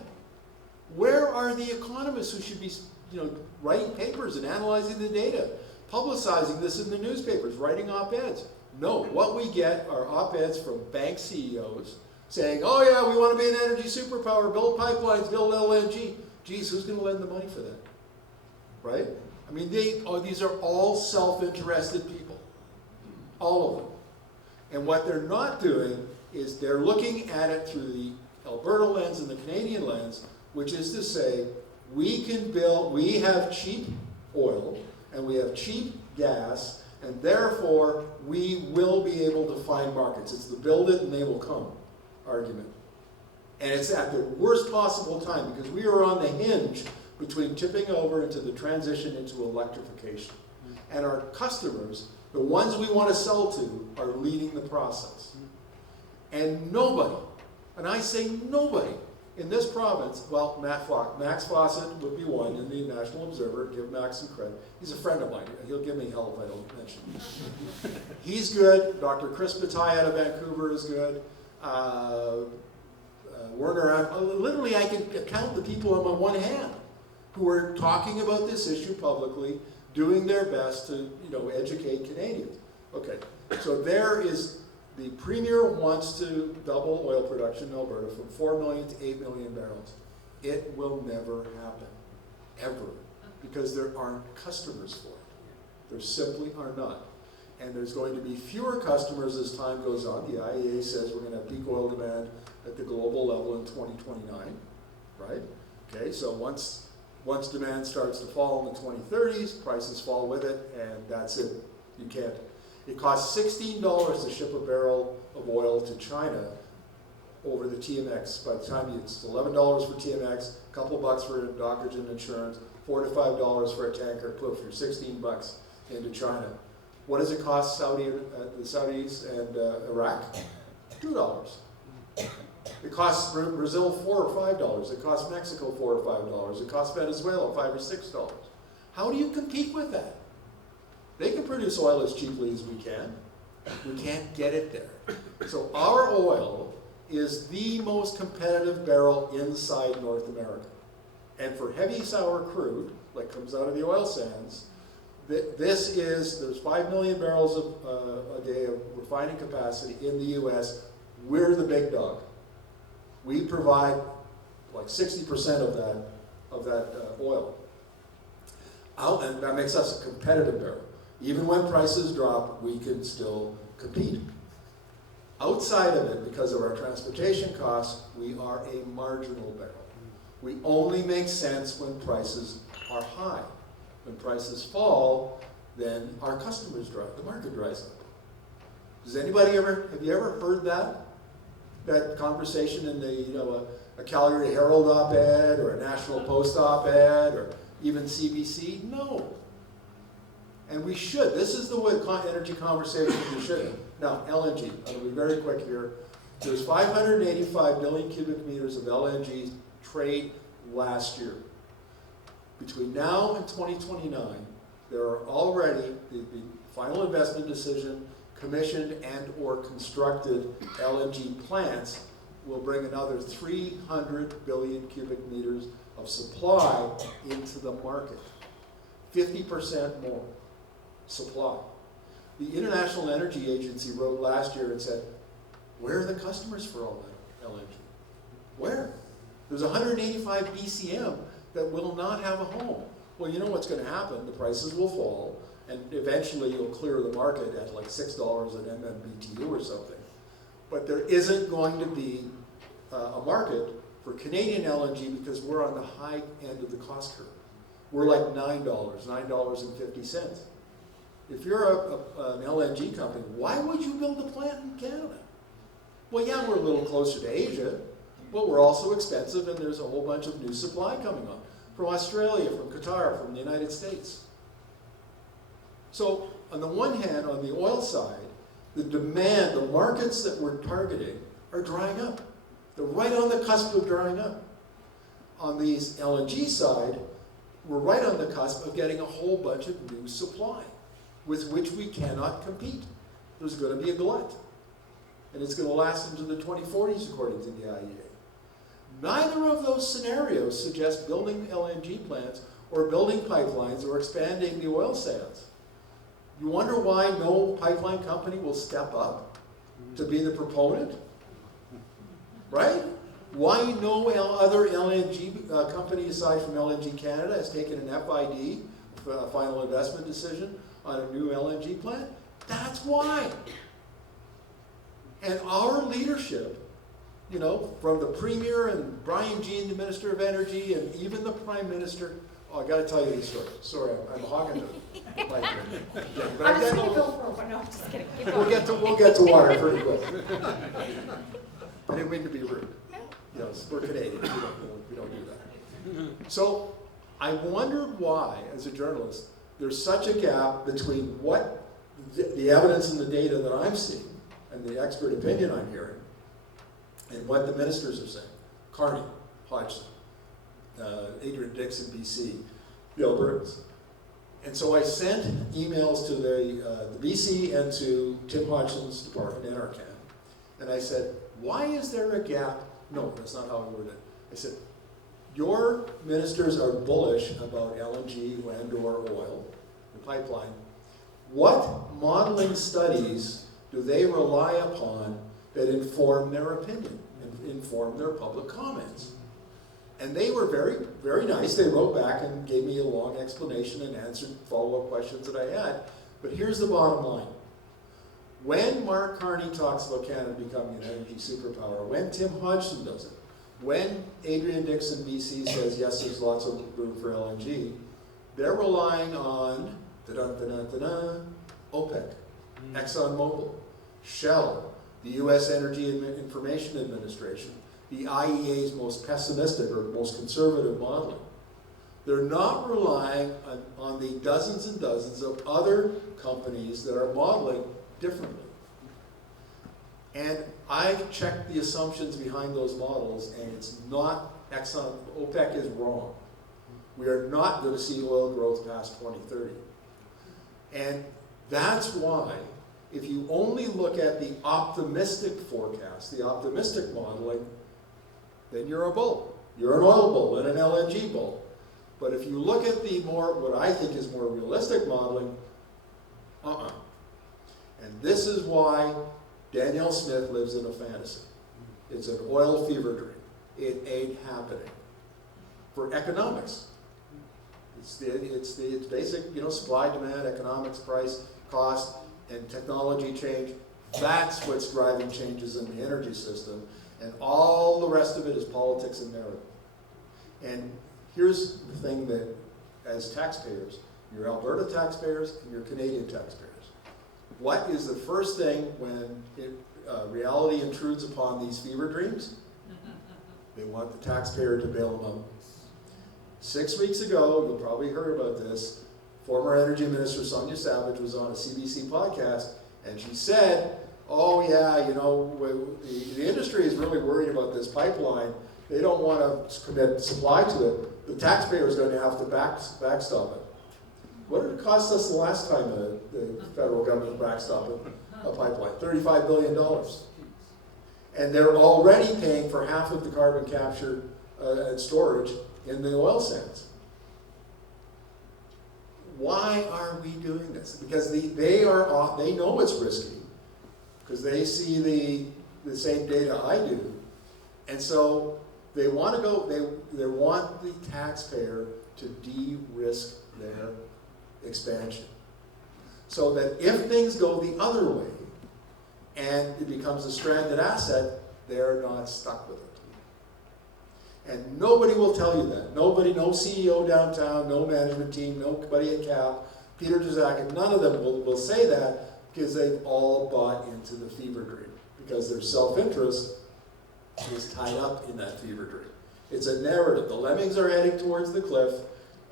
Where are the economists who should be, writing papers and analyzing the data, publicizing this in the newspapers, writing op-eds? No, what we get are op-eds from bank CEOs saying, oh yeah, we want to be an energy superpower, build pipelines, build LNG. Geez, who's going to lend the money for that? Right? I mean, these are all self-interested people. All of them. And what they're not doing is they're looking at it through the Alberta lens and the Canadian lens, which is to say, we have cheap oil, and we have cheap gas, and therefore we will be able to find markets. It's the build it and they will come argument. And it's at the worst possible time, because we are on the hinge between tipping over into the transition into electrification. And our customers, the ones we want to sell to, are leading the process. And nobody, and I say nobody, in this province, well, Max Fawcett would be one in the National Observer, give Max some credit. He's a friend of mine. He'll give me hell if I don't mention him. He's good. Dr. Chris Bataille out of Vancouver is good. Werner, literally I can count the people on my one hand who are talking about this issue publicly, doing their best to, educate Canadians. Okay, so there is, the Premier wants to double oil production in Alberta from 4 million to 8 million barrels. It will never happen, ever, because there aren't customers for it. There simply are not. And there's going to be fewer customers as time goes on. The IEA says we're going to have peak oil demand at the global level in 2029, right? Okay, so once demand starts to fall in the 2030s, prices fall with it, and that's it. You can't. It costs $16 to ship a barrel of oil to China over the TMX. By the time it's $11 for TMX, a couple bucks for dockage and insurance, $4 to $5 for a tanker, poof, you're 16 bucks into China. What does it cost the Saudis and Iraq? $2. It costs Brazil $4 or $5. It costs Mexico $4 or $5. It costs Venezuela $5 or $6. How do you compete with that? They can produce oil as cheaply as we can. We can't get it there. So our oil is the most competitive barrel inside North America. And for heavy sour crude, like comes out of the oil sands, there's 5 million barrels a day of refining capacity in the U.S. We're the big dog. We provide like 60% of that oil. And that makes us a competitive barrel. Even when prices drop, we can still compete. Outside of it, because of our transportation costs, we are a marginal barrel. We only make sense when prices are high. When prices fall, then our customers the market dries up. Have you ever heard that conversation in a Calgary Herald op-ed or a National Post op-ed or even CBC? No. And we should. This is the energy conversation we should have. Now, LNG. I'll be very quick here. There's 585 billion cubic meters of LNG trade last year. Between now and 2029, there are already the final investment decision, commissioned and or constructed LNG plants will bring another 300 billion cubic meters of supply into the market. 50% more supply. The International Energy Agency wrote last year and said, where are the customers for all that LNG? Where? There's 185 BCM that will not have a home. Well, you know what's going to happen. The prices will fall, and eventually you'll clear the market at like $6 an MMBTU or something. But there isn't going to be a market for Canadian LNG because we're on the high end of the cost curve. We're like $9.50. If you're an LNG company, why would you build a plant in Canada? Well, yeah, we're a little closer to Asia, but we're also expensive, and there's a whole bunch of new supply coming on from Australia, from Qatar, from the United States. So on the one hand, on the oil side, the demand, the markets that we're targeting are drying up. They're right on the cusp of drying up. On the LNG side, we're right on the cusp of getting a whole bunch of new supply with which we cannot compete. There's going to be a glut. And it's going to last into the 2040s, according to the IEA. Neither of those scenarios suggest building LNG plants or building pipelines or expanding the oil sands. You wonder why no pipeline company will step up to be the proponent? Right? Why no other LNG company aside from LNG Canada has taken an FID, final investment decision, on a new LNG plant? That's why. And our leadership, you know, from the Premier and Brian Jean, the Minister of Energy, and even the Prime Minister. Oh, I got to tell you this story. Sorry, I'm hogging the mic here. But I'm just going to go for a while. No, I'm just kidding. Keep going. We'll get to water pretty quick. I didn't mean to be rude. You know, we're Canadian. We don't do that. So I wondered why, as a journalist, there's such a gap between what the evidence and the data that I'm seeing and the expert opinion I'm hearing and what the ministers are saying. Carney, Hodgson, Adrian Dixon, BC, the Albertans. And so I sent emails to the BC and to Tim Hodgson's department, NRCan, and I said, why is there a gap? No, that's not how I worded it. I said, your ministers are bullish about LNG and or oil, the pipeline. What modeling studies do they rely upon that inform their opinion and inform their public comments? And they were very, very nice. They wrote back and gave me a long explanation and answered follow-up questions that I had. But here's the bottom line. When Mark Carney talks about Canada becoming an energy superpower, when Tim Hodgson does it, when Adrian Dixon, BC, says, yes, there's lots of room for LNG, they're relying on OPEC, ExxonMobil, Shell, the U.S. Energy Information Administration, the IEA's most pessimistic or most conservative modeling. They're not relying on the dozens and dozens of other companies that are modeling differently. And I've checked the assumptions behind those models, and it's not Exxon. OPEC is wrong. We are not going to see oil growth past 2030. And that's why, if you only look at the optimistic forecast, the optimistic modeling, then you're a bull. You're an oil bull and an LNG bull. But if you look at the more, what I think is more realistic modeling, And this is why Danielle Smith lives in a fantasy. It's an oil fever dream. It ain't happening. For economics. It's basic, supply, demand, economics, price, cost, and technology change. That's what's driving changes in the energy system. And all the rest of it is politics and narrative. And here's the thing that, as taxpayers, your Alberta taxpayers and your Canadian taxpayers, what is the first thing when reality intrudes upon these fever dreams? They want the taxpayer to bail them out. 6 weeks ago, you'll probably heard about this, former Energy Minister Sonia Savage was on a CBC podcast, and she said, oh yeah, the industry is really worried about this pipeline. They don't want to commit supply to it. The taxpayer is going to have to backstop it. What did it cost us the last time the federal government backstopped a pipeline? $35 billion. And they're already paying for half of the carbon capture and storage in the oil sands. Why are we doing this? Because they know it's risky, because they see the same data I do, and so they want to go. They want the taxpayer to de-risk their expansion. so that if things go the other way and it becomes a stranded asset, they're not stuck with it. And nobody will tell you that. Nobody, no CEO downtown, no management team, nobody at CAP, Peter Drzak, none of them will say that because they've all bought into the fever dream. Because their self-interest is tied up in that fever dream. It's a narrative. The lemmings are heading towards the cliff,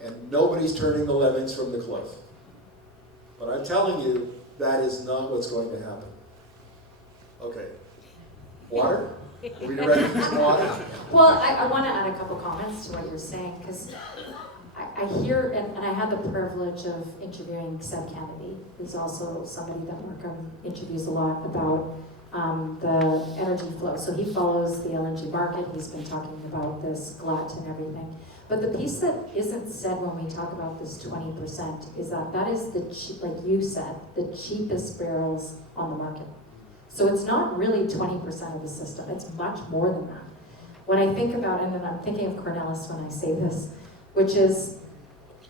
and nobody's turning the lemmings from the cliff. But I'm telling you, that is not what's going to happen. Okay. Water? Are we ready for some water? Well, I want to add a couple comments to what you're saying, because I hear, and I had the privilege of interviewing Seb Kennedy, who's also somebody that Markham interviews a lot about the energy flow. So he follows the LNG market. He's been talking about this glut and everything. But the piece that isn't said when we talk about this 20% is that is the, like you said, the cheapest barrels on the market. So it's not really 20% of the system. It's much more than that. When I think about, and then I'm thinking of Cornelis when I say this, which is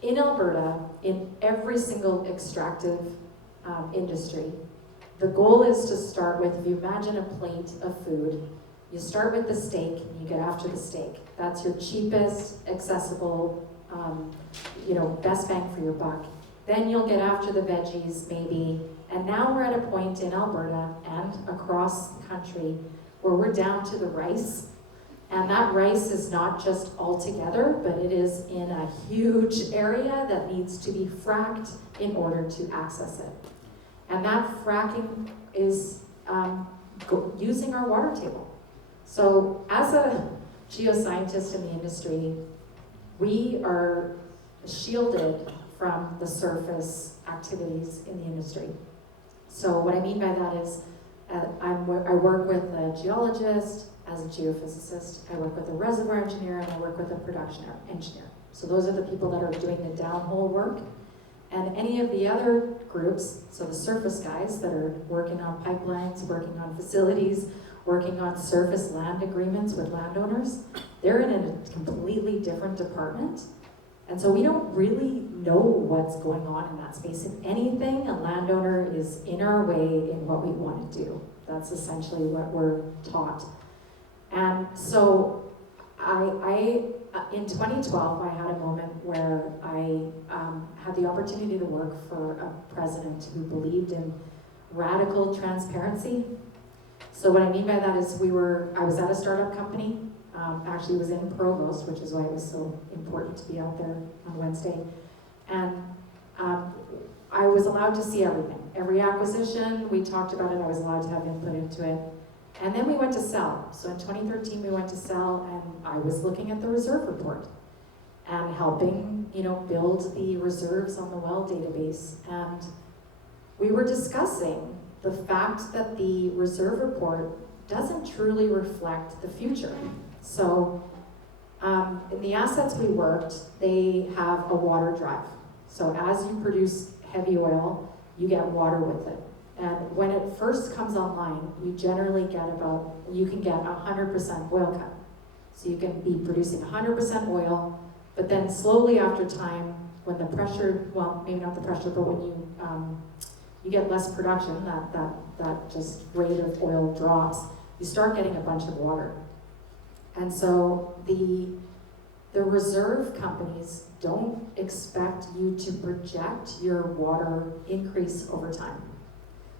in Alberta, in every single extractive industry, the goal is to start with, if you imagine a plate of food, you start with the steak and you get after the steak. That's your cheapest, accessible, best bang for your buck. Then you'll get after the veggies, maybe. And now we're at a point in Alberta and across the country where we're down to the rice. And that rice is not just all together, but it is in a huge area that needs to be fracked in order to access it. And that fracking is using our water table. So as a geoscientist in the industry, we are shielded from the surface activities in the industry. So what I mean by that is I work with a geologist as a geophysicist, I work with a reservoir engineer, and I work with a production engineer. So those are the people that are doing the downhole work. And any of the other groups, so the surface guys that are working on pipelines, working on facilities, working on surface land agreements with landowners, they're in a completely different department. And so we don't really know what's going on in that space. If anything, a landowner is in our way in what we want to do. That's essentially what we're taught. And so in 2012, I had a moment where I had the opportunity to work for a president who believed in radical transparency. So what I mean by that is I was at a startup company. Actually, it was in Provost, which is why it was so important to be out there on Wednesday. And I was allowed to see everything. Every acquisition, we talked about it, I was allowed to have input into it. And then we went to sell. So in 2013, we went to sell, and I was looking at the reserve report and helping, build the reserves on the well database. And we were discussing the fact that the reserve report doesn't truly reflect the future. So in the assets we worked, they have a water drive. So as you produce heavy oil, you get water with it. And when it first comes online, you generally you can get 100% oil cut. So you can be producing 100% oil, but then slowly after time, when the pressure, well, maybe not the pressure, but when you get less production, that just rate of oil drops, you start getting a bunch of water. And so the reserve companies don't expect you to project your water increase over time.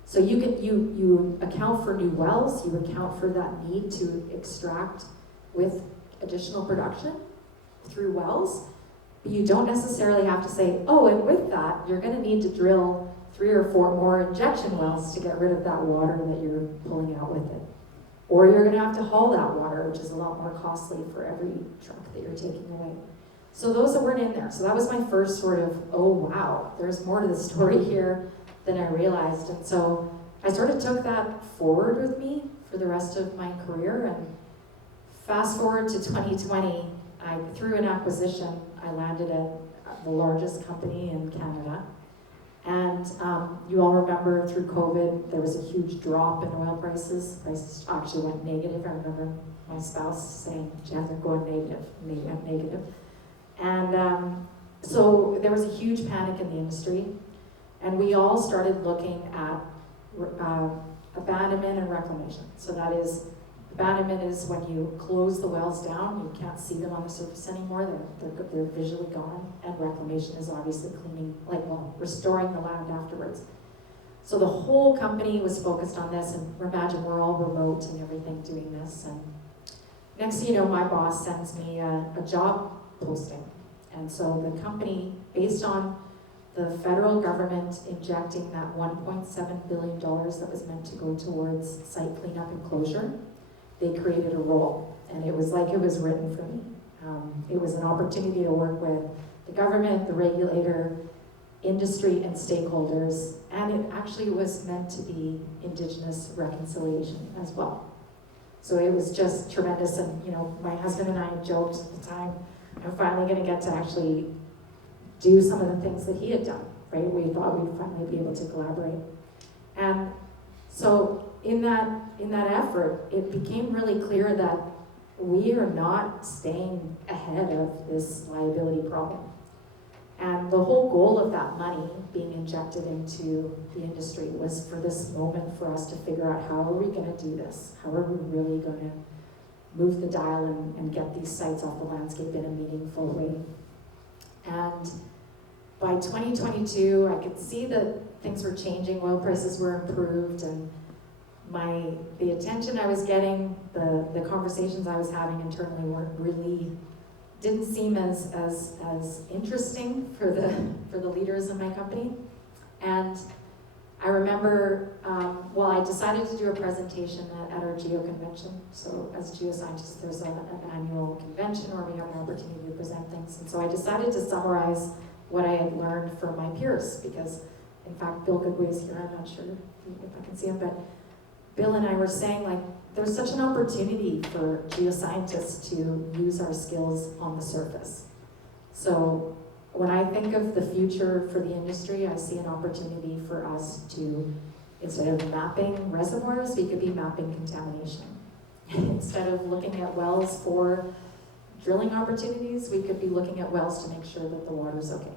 So you account for new wells, you account for that need to extract with additional production through wells, but you don't necessarily have to say, oh, and with that, you're gonna need to drill 3 or 4 more injection wells to get rid of that water that you're pulling out with it. Or you're gonna have to haul that water, which is a lot more costly for every truck that you're taking away. So those that weren't in there. So that was my first sort of, oh wow, there's more to the story here than I realized. And so I sort of took that forward with me for the rest of my career. And fast forward to 2020, through an acquisition, I landed at the largest company in Canada. And you all remember through COVID, there was a huge drop in oil prices. Prices actually went negative. I remember my spouse saying, Jen, they're going negative. And they went negative. And so there was a huge panic in the industry. And we all started looking at abandonment and reclamation. So that is, abandonment is when you close the wells down, you can't see them on the surface anymore, they're visually gone. And reclamation is obviously cleaning, restoring the land afterwards. So the whole company was focused on this, and imagine we're all remote and everything doing this. And next thing you know, my boss sends me a job posting. And so the company, based on the federal government injecting that $1.7 billion that was meant to go towards site cleanup and closure, they created a role. And it was like it was written for me. It was an opportunity to work with the government, the regulator, industry, and stakeholders. And it actually was meant to be Indigenous reconciliation as well. So it was just tremendous. And my husband and I joked at the time, I'm finally going to get to actually do some of the things that he had done, right? We thought we'd finally be able to collaborate. And so in that effort, it became really clear that we are not staying ahead of this liability problem. And the whole goal of that money being injected into the industry was for this moment for us to figure out, how are we going to do this? How are we really going to move the dial and get these sites off the landscape in a meaningful way? And by 2022, I could see that things were changing, oil prices were improved, and the attention I was getting, the conversations I was having internally didn't seem as interesting for the leaders in my company. And I remember, I decided to do a presentation at our Geo convention. So as geoscientists, there's an annual convention where we have an opportunity to present things. And so I decided to summarize what I had learned from my peers, because in fact, Bill Goodway is here. I'm not sure if I can see him, but Bill and I were saying, there's such an opportunity for geoscientists to use our skills on the surface. So when I think of the future for the industry, I see an opportunity for us to, instead of mapping reservoirs, we could be mapping contamination. Instead of looking at wells for drilling opportunities, we could be looking at wells to make sure that the water's okay.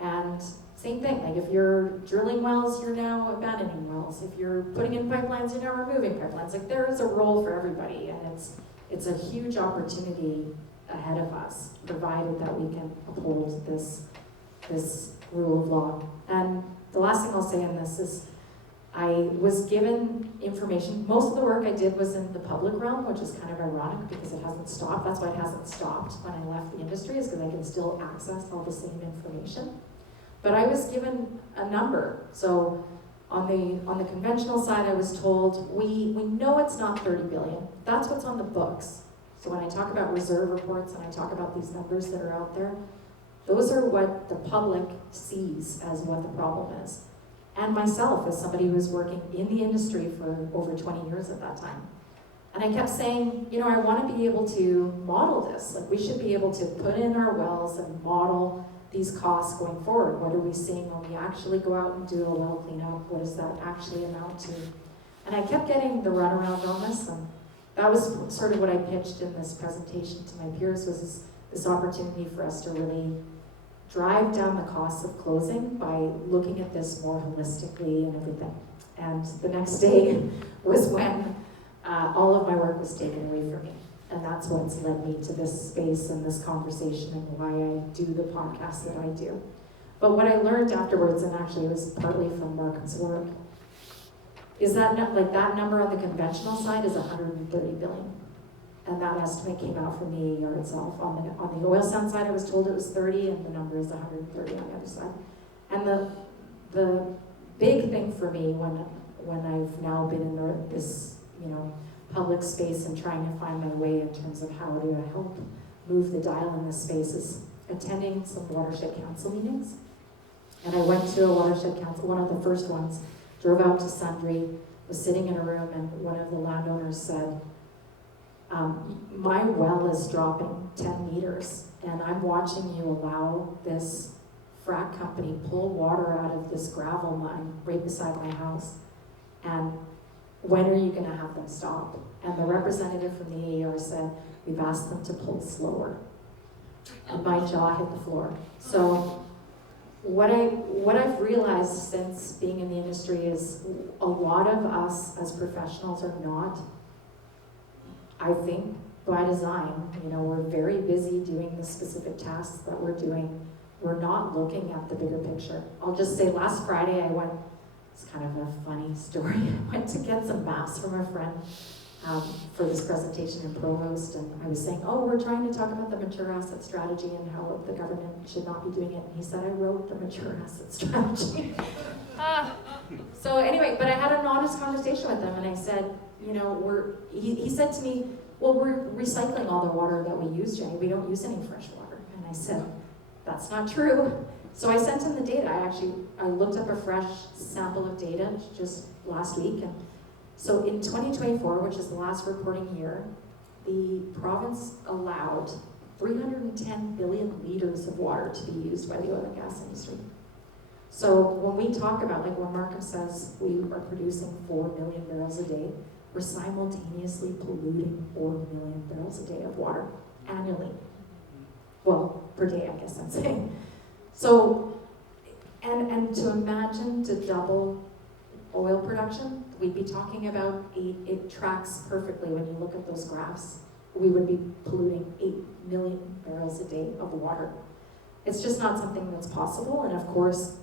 And same thing, if you're drilling wells, you're now abandoning wells. If you're putting in pipelines, you're now removing pipelines. There is a role for everybody, and it's a huge opportunity ahead of us, provided that we can uphold this rule of law. And the last thing I'll say on this is, I was given information. Most of the work I did was in the public realm, which is kind of ironic because it hasn't stopped. That's why it hasn't stopped when I left the industry, is because I can still access all the same information. But I was given a number. So on the conventional side, I was told, we know it's not 30 billion. That's what's on the books. So when I talk about reserve reports and I talk about these numbers that are out there, those are what the public sees as what the problem is. And myself, as somebody who was working in the industry for over 20 years at that time. And I kept saying, I want to be able to model this. We should be able to put in our wells and model these costs going forward. What are we seeing when we actually go out and do a well cleanup? What does that actually amount to? And I kept getting the runaround on this, and that was sort of what I pitched in this presentation to my peers, was this opportunity for us to really drive down the costs of closing by looking at this more holistically and everything. And the next day was when all of my work was taken away from me. And that's what's led me to this space and this conversation and why I do the podcast that I do. But what I learned afterwards, and actually it was partly from Markham's work, is that that number on the conventional side is 130 billion. And that estimate came out from the AER itself. On the oil sand side, I was told it was 30, and the number is 130 on the other side. And the big thing for me when I've now been in this public space and trying to find my way in terms of how to help move the dial in this space is attending some watershed council meetings. And I went to a watershed council, one of the first ones, drove out to Sundre, was sitting in a room, and one of the landowners said, my well is dropping 10 meters, and I'm watching you allow this frack company pull water out of this gravel mine right beside my house. And when are you going to have them stop? And the representative from the AER said, we've asked them to pull slower. And my jaw hit the floor. So what I've realized since being in the industry is a lot of us as professionals are not, I think, by design. You know, we're very busy doing the specific tasks that we're doing. We're not looking at the bigger picture. I'll just say last Friday it's kind of a funny story. I went to get some maps from a friend for this presentation in Provost, and I was saying, oh, we're trying to talk about the mature asset strategy and how the government should not be doing it. And he said, I wrote the mature asset strategy. So anyway, but I had an honest conversation with him, and I said, you know, he said to me, well, we're recycling all the water that we use, Jenny. We don't use any fresh water. And I said, that's not true. So I sent him the data. I looked up a fresh sample of data just last week. And so in 2024, which is the last reporting year, the province allowed 310 billion liters of water to be used by the oil and gas industry. So when we talk about, like when Markham says we are producing 4 million barrels a day, we're simultaneously polluting 4 million barrels a day of water annually. Well, per day, I guess I'm saying. So, and to imagine to double oil production, we'd be talking about it tracks perfectly when you look at those graphs. We would be polluting 8 million barrels a day of water. It's just not something that's possible, and of course,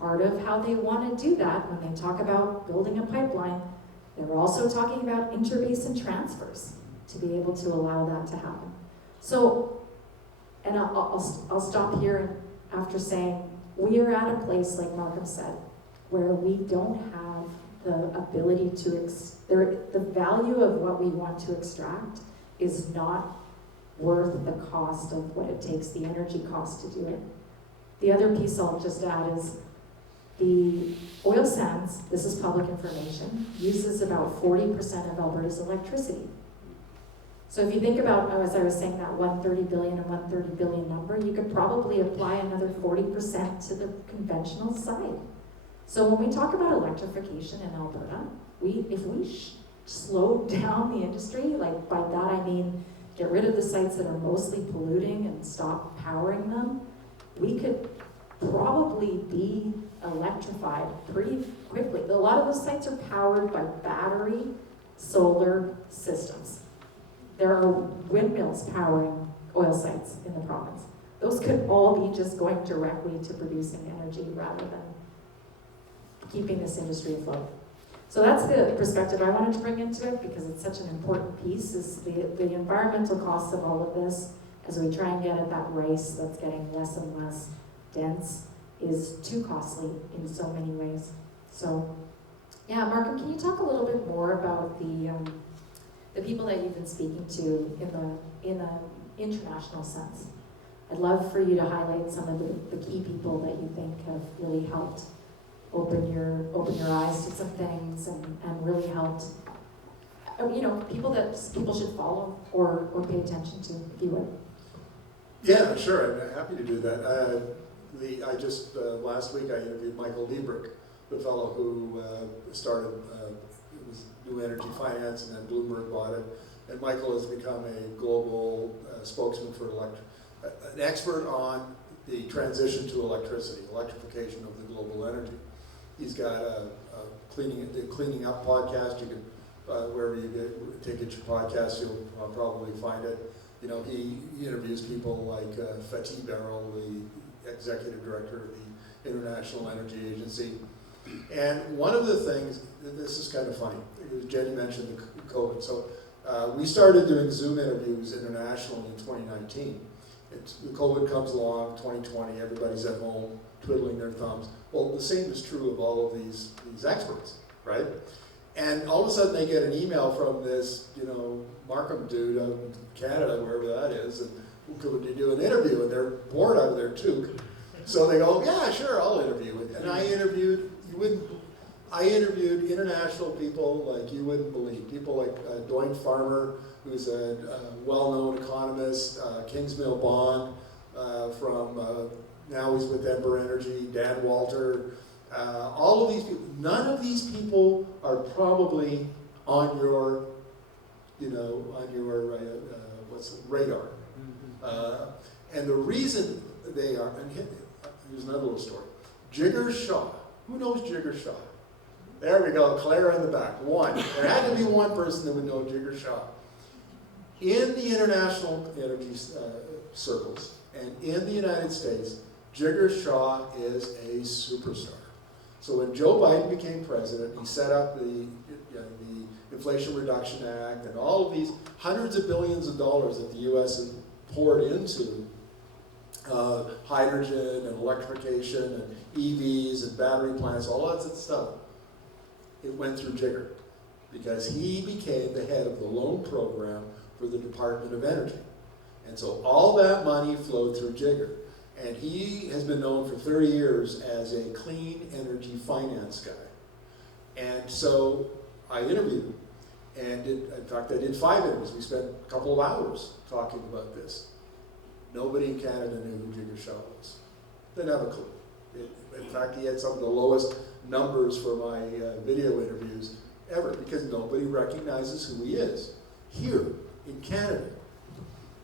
part of how they want to do that, when they talk about building a pipeline, they're also talking about interbasin transfers to be able to allow that to happen. So, and I'll stop here after saying, we are at a place, like Markham said, where we don't have the ability to, the value of what we want to extract is not worth the cost of what it takes, the energy cost to do it. The other piece I'll just add is the oil sands, this is public information, uses about 40% of Alberta's electricity. So if you think about, as I was saying, that 130 billion and 130 billion number, you could probably apply another 40% to the conventional side. So when we talk about electrification in Alberta, if we slow down the industry, like by that I mean get rid of the sites that are mostly polluting and stop powering them, we could probably be electrified pretty quickly. A lot of those sites are powered by battery solar systems. There are windmills powering oil sites in the province. Those could all be just going directly to producing energy rather than keeping this industry afloat. So that's the perspective I wanted to bring into it, because it's such an important piece, is the environmental costs of all of this as we try and get at that rice that's getting less and less dense is too costly in so many ways. So, yeah, Markham, can you talk a little bit more about the people that you've been speaking to in an international sense? I'd love for you to highlight some of the key people that you think have really helped open your eyes to some things and really helped, people that people should follow or pay attention to, if you would. Yeah, sure, I'm happy to do that. I just, last week I interviewed Michael Liebrick, the fellow who started, it was New Energy Finance, and then Bloomberg bought it. And Michael has become a global spokesman for an expert on the transition to electrification of the global energy. He's got a cleaning up podcast. You can, wherever you take your podcast, you'll probably find it. You know, he interviews people like Fatih Birol, the executive director of the International Energy Agency. And one of the things, this is kind of funny, because Jenny mentioned the COVID. So we started doing Zoom interviews internationally in 2019. The COVID comes along, 2020, everybody's at home, twiddling their thumbs. Well, the same is true of all of these experts, right? And all of a sudden they get an email from this, Markham dude out in Canada, wherever that is, and could you do an interview? And they're bored out of their toque. So they go, yeah, sure, I'll interview it. And I interviewed international people like you wouldn't believe. People like Doyne Farmer, who's a well-known economist, Kingsmill Bond, from now he's with Ember Energy, Dan Walter, all of these people. None of these people are probably on your, radar. And the reason they are, here's another little story. Jigger Shaw. Who knows Jigger Shaw? There we go, Claire in the back. One. There had to be one person that would know Jigger Shaw. In the international energy circles and in the United States, Jigger Shaw is a superstar. So when Joe Biden became president, he set up the Inflation Reduction Act and all of these hundreds of billions of dollars that the U.S. has poured into hydrogen and electrification and EVs and battery plants, all that stuff. It went through Jigger because he became the head of the loan program for the Department of Energy. And so all that money flowed through Jigger. And he has been known for 30 years as a clean energy finance guy. And so I interviewed him. And in fact, I did 5 interviews. We spent a couple of hours talking about this. Nobody in Canada knew who Jigger Shaw was. Didn't have a clue. In fact, he had some of the lowest numbers for my video interviews ever because nobody recognizes who he is here in Canada.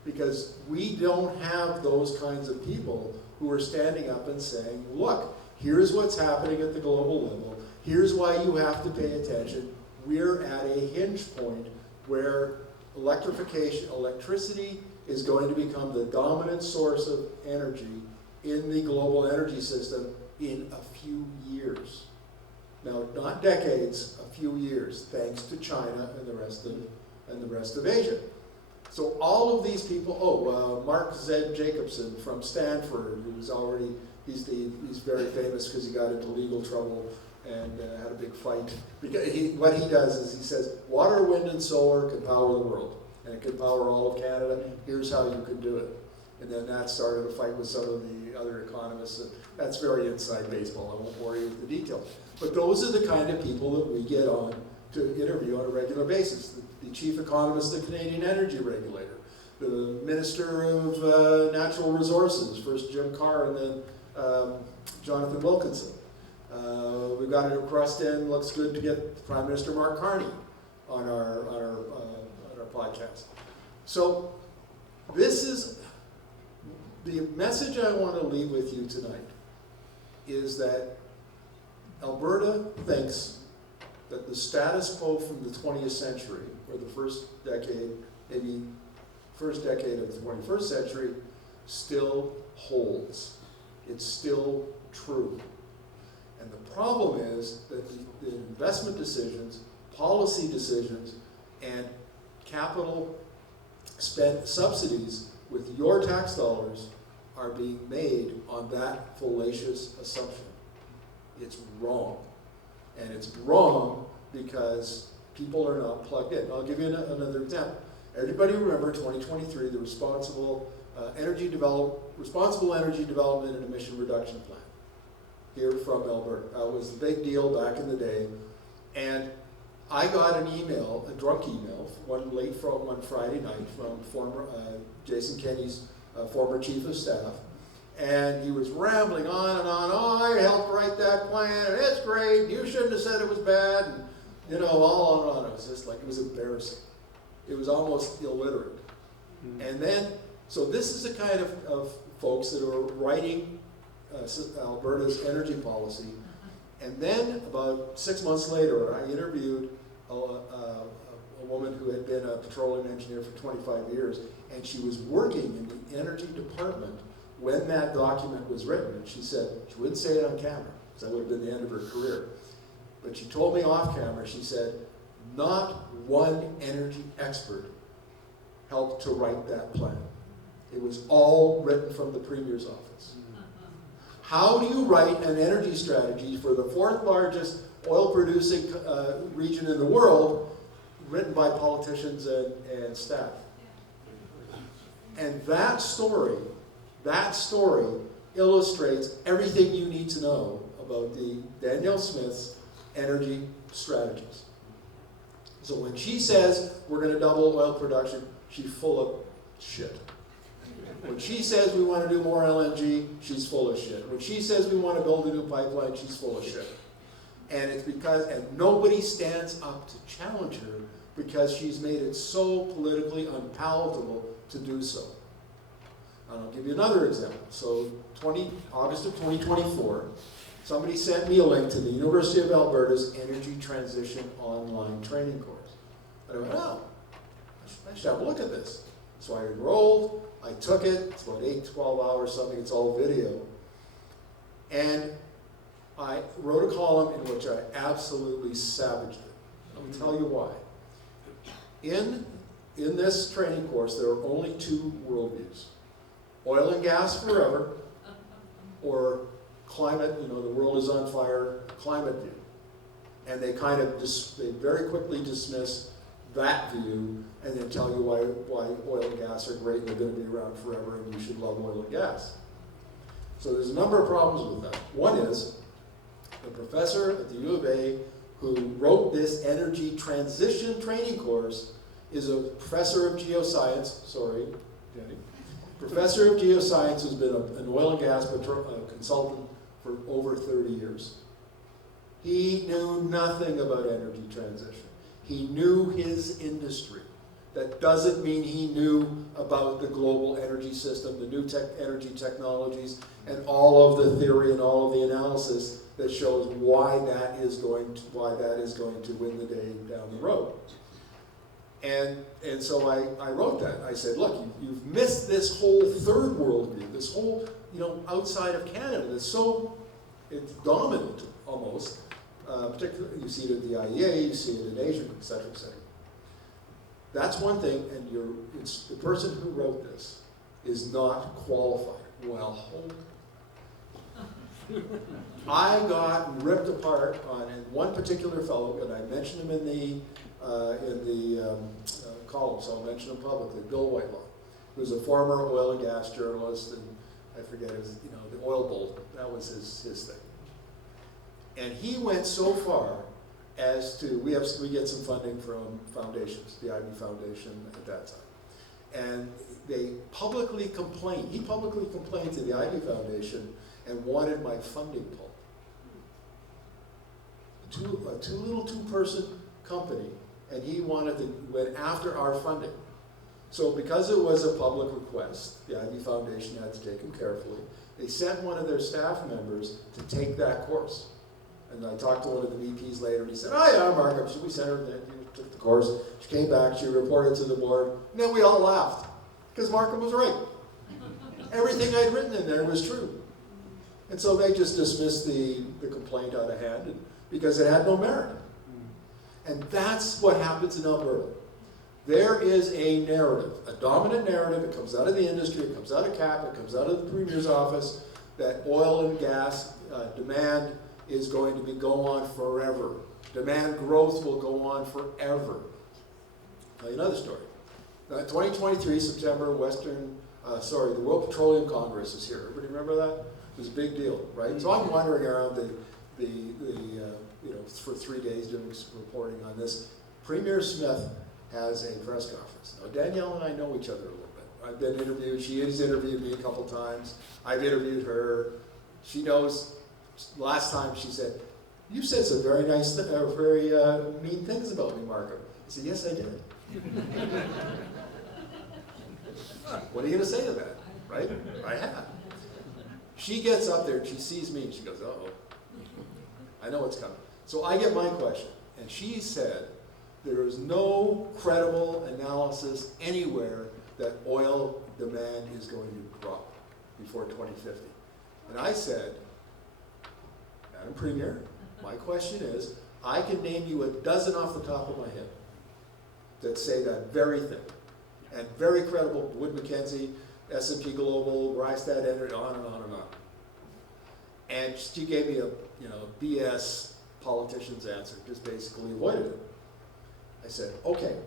Because we don't have those kinds of people who are standing up and saying, look, here's what's happening at the global level. Here's why you have to pay attention. We're at a hinge point where electricity is going to become the dominant source of energy in the global energy system in a few years. Now, not decades, a few years, thanks to China and the rest of Asia. So all of these people, Mark Z. Jacobson from Stanford, he's very famous because he got into legal trouble and had a big fight. Because what he does is he says, water, wind, and solar can power the world. And it can power all of Canada. Here's how you can do it. And then that started a fight with some of the other economists. And that's very inside baseball. I won't bore you with the details. But those are the kind of people that we get on to interview on a regular basis. The chief economist of the Canadian Energy Regulator, the Minister of Natural Resources, first Jim Carr and then Jonathan Wilkinson. We've got it across in, looks good to get Prime Minister Mark Carney on our podcast. So this is the message I want to leave with you tonight is that Alberta thinks that the status quo from the 20th century, or the first decade, maybe first decade of the 21st century, still holds. It's still true. And the problem is that the investment decisions, policy decisions, and capital spent subsidies with your tax dollars are being made on that fallacious assumption. It's wrong. And it's wrong because people are not plugged in. I'll give you another example. Everybody remember 2023, the Responsible Energy Development and Emission Reduction Plan here from Alberta. That was the big deal back in the day. And I got an email, a drunk email, one Friday night from former Jason Kenney's former chief of staff. And he was rambling on and on. Oh, I helped write that plan, and it's great. You shouldn't have said it was bad, and all on and on. It was just like, it was embarrassing. It was almost illiterate. Mm-hmm. And then, so this is the kind of folks that are writing Alberta's energy policy. And then about 6 months later, I interviewed a woman who had been a petroleum engineer for 25 years, and she was working in the energy department when that document was written. And she said, she wouldn't say it on camera, because that would have been the end of her career. But she told me off camera, she said, not one energy expert helped to write that plan. It was all written from the Premier's office. How do you write an energy strategy for the 4th largest oil-producing region in the world, written by politicians and staff? And that story illustrates everything you need to know about the Danielle Smith's energy strategies. So when she says we're going to double oil production, she's full of shit. When she says we want to do more LNG, she's full of shit. When she says we want to build a new pipeline, she's full of shit. And it's because, and nobody stands up to challenge her because she's made it so politically unpalatable to do so. And I'll give you another example. So August of 2024, somebody sent me a link to the University of Alberta's Energy Transition Online Training course. And I went, oh, I should have a look at this. So I enrolled, I took it, it's about 8-12 hours, something, it's all video. And I wrote a column in which I absolutely savaged it. Let me tell you why. In this training course, there are only two worldviews. Oil and gas forever, or climate, the world is on fire, climate view. And they kind of, they very quickly dismiss that view and then tell you why oil and gas are great and they're going to be around forever and you should love oil and gas. So there's a number of problems with that. One is, the professor at the U of A who wrote this energy transition training course is a professor of geoscience, sorry, Danny, professor of geoscience who's been an oil and gas consultant for over 30 years. He knew nothing about energy transition. He knew his industry. That doesn't mean he knew about the global energy system, the new energy technologies, and all of the theory and all of the analysis that shows why that is going to win the day down the road. And so I wrote that. I said, look, you've missed this whole third world view, this whole, outside of Canada. It's dominant almost. Particularly, you see it at the IEA, you see it in Asia, et cetera, et cetera. That's one thing, and it's the person who wrote this is not qualified. Well, hold. I got ripped apart on one particular fellow, and I mentioned him in the column, so I'll mention him publicly. Bill Whitelaw, who's a former oil and gas journalist, and I forget his, the oil bowl. That was his thing. And he went so far as to, we get some funding from foundations, the IB Foundation at that time. And he publicly complained to the IB Foundation and wanted my funding pulled. A two-person company, and he went after our funding. So because it was a public request, the IB Foundation had to take him carefully. They sent one of their staff members to take that course. And I talked to one of the VPs later, and he said, oh yeah, Markham, we sent her, she took the course, she came back, she reported to the board, and then we all laughed, because Markham was right. Everything I'd written in there was true. And so they just dismissed the complaint out of hand, because it had no merit. And that's what happens in Alberta. There is a narrative, a dominant narrative, it comes out of the industry, it comes out of CAP, it comes out of the Premier's office, that oil and gas demand is going to go on forever. Demand growth will go on forever. I'll tell you another story. 2023, September, the World Petroleum Congress is here. Everybody remember that? It was a big deal, right? So I'm wandering around for 3 days doing reporting on this. Premier Smith has a press conference. Now, Danielle and I know each other a little bit. I've been interviewed. She has interviewed me a couple times. I've interviewed her. She knows. Last time she said, you said some very nice, very mean things about me, Markham. I said, yes, I did. What are you going to say to that, right? I have. She gets up there and she sees me and she goes, uh-oh. I know what's coming. So I get my question. And she said, there is no credible analysis anywhere that oil demand is going to drop before 2050. And I said, Madam Premier, my question is, I can name you a dozen off the top of my head that say that very thing. And very credible, Wood Mackenzie, S&P Global, Rystad Energy, on and on and on. And she gave me a BS politician's answer, just basically avoided it. I said, okay,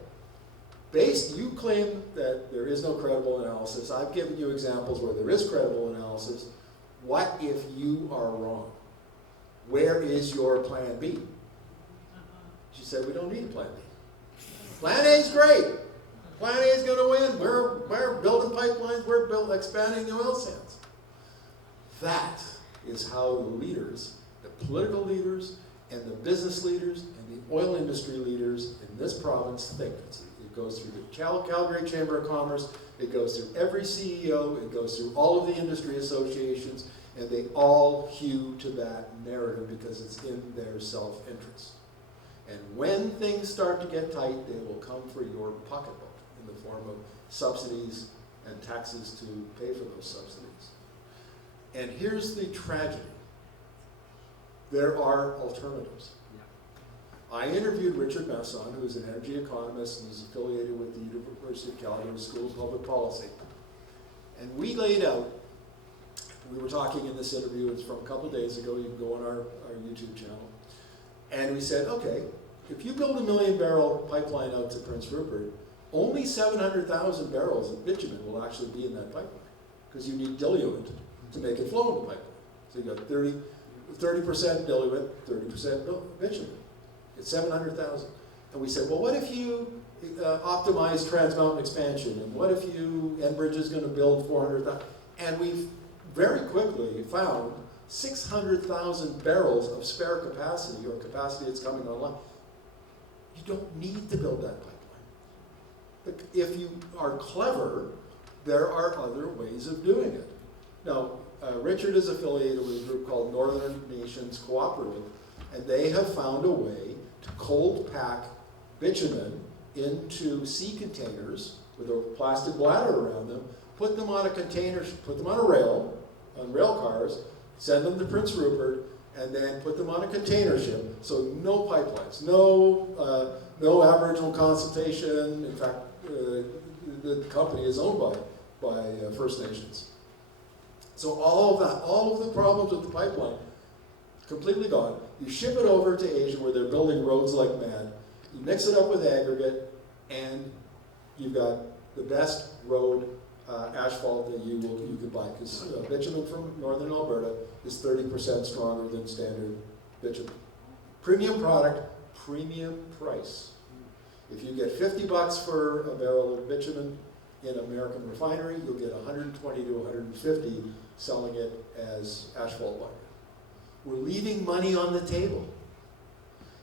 you claim that there is no credible analysis. I've given you examples where there is credible analysis. What if you are wrong? Where is your plan B? She said, we don't need a plan B. Plan A is great. Plan A is going to win. We're building pipelines. We're expanding the oil sands. That is how the leaders, the political leaders, and the business leaders, and the oil industry leaders in this province think. It's It goes through the Calgary Chamber of Commerce, it goes through every CEO, it goes through all of the industry associations, and they all hew to that narrative because it's in their self-interest. And when things start to get tight, they will come for your pocketbook in the form of subsidies and taxes to pay for those subsidies. And here's the tragedy. There are alternatives. I interviewed Richard Masson, who is an energy economist and is affiliated with the University of Calgary School of Public Policy. And we laid out, we were talking in this interview, it's from a couple of days ago, you can go on our YouTube channel, and we said, okay, if you build a 1 million barrel pipeline out to Prince Rupert, only 700,000 barrels of bitumen will actually be in that pipeline, because you need diluent to make it flow in the pipeline. So you got 30% diluent, 30% bitumen. It's 700,000. And we said, well, what if you optimize Trans Mountain expansion? And what if Enbridge is going to build 400,000? And we very quickly found 600,000 barrels of spare capacity, or capacity that's coming online. You don't need to build that pipeline. If you are clever, there are other ways of doing it. Now, Richard is affiliated with a group called Northern Nations Cooperative, and they have found a way to cold pack bitumen into sea containers with a plastic bladder around them, put them on a container, put them on a rail, on rail cars, send them to Prince Rupert, and then put them on a container ship. So no pipelines, no Aboriginal consultation. In fact, the company is owned by First Nations. So all of that, all of the problems with the pipeline, completely gone. You ship it over to Asia where they're building roads like mad. You mix it up with aggregate, and you've got the best road asphalt that you could buy. Because bitumen from northern Alberta is 30% stronger than standard bitumen. Premium product, premium price. If you get $50 for a barrel of bitumen in an American refinery, you'll get 120 to 150 selling it as asphalt binder. We're leaving money on the table.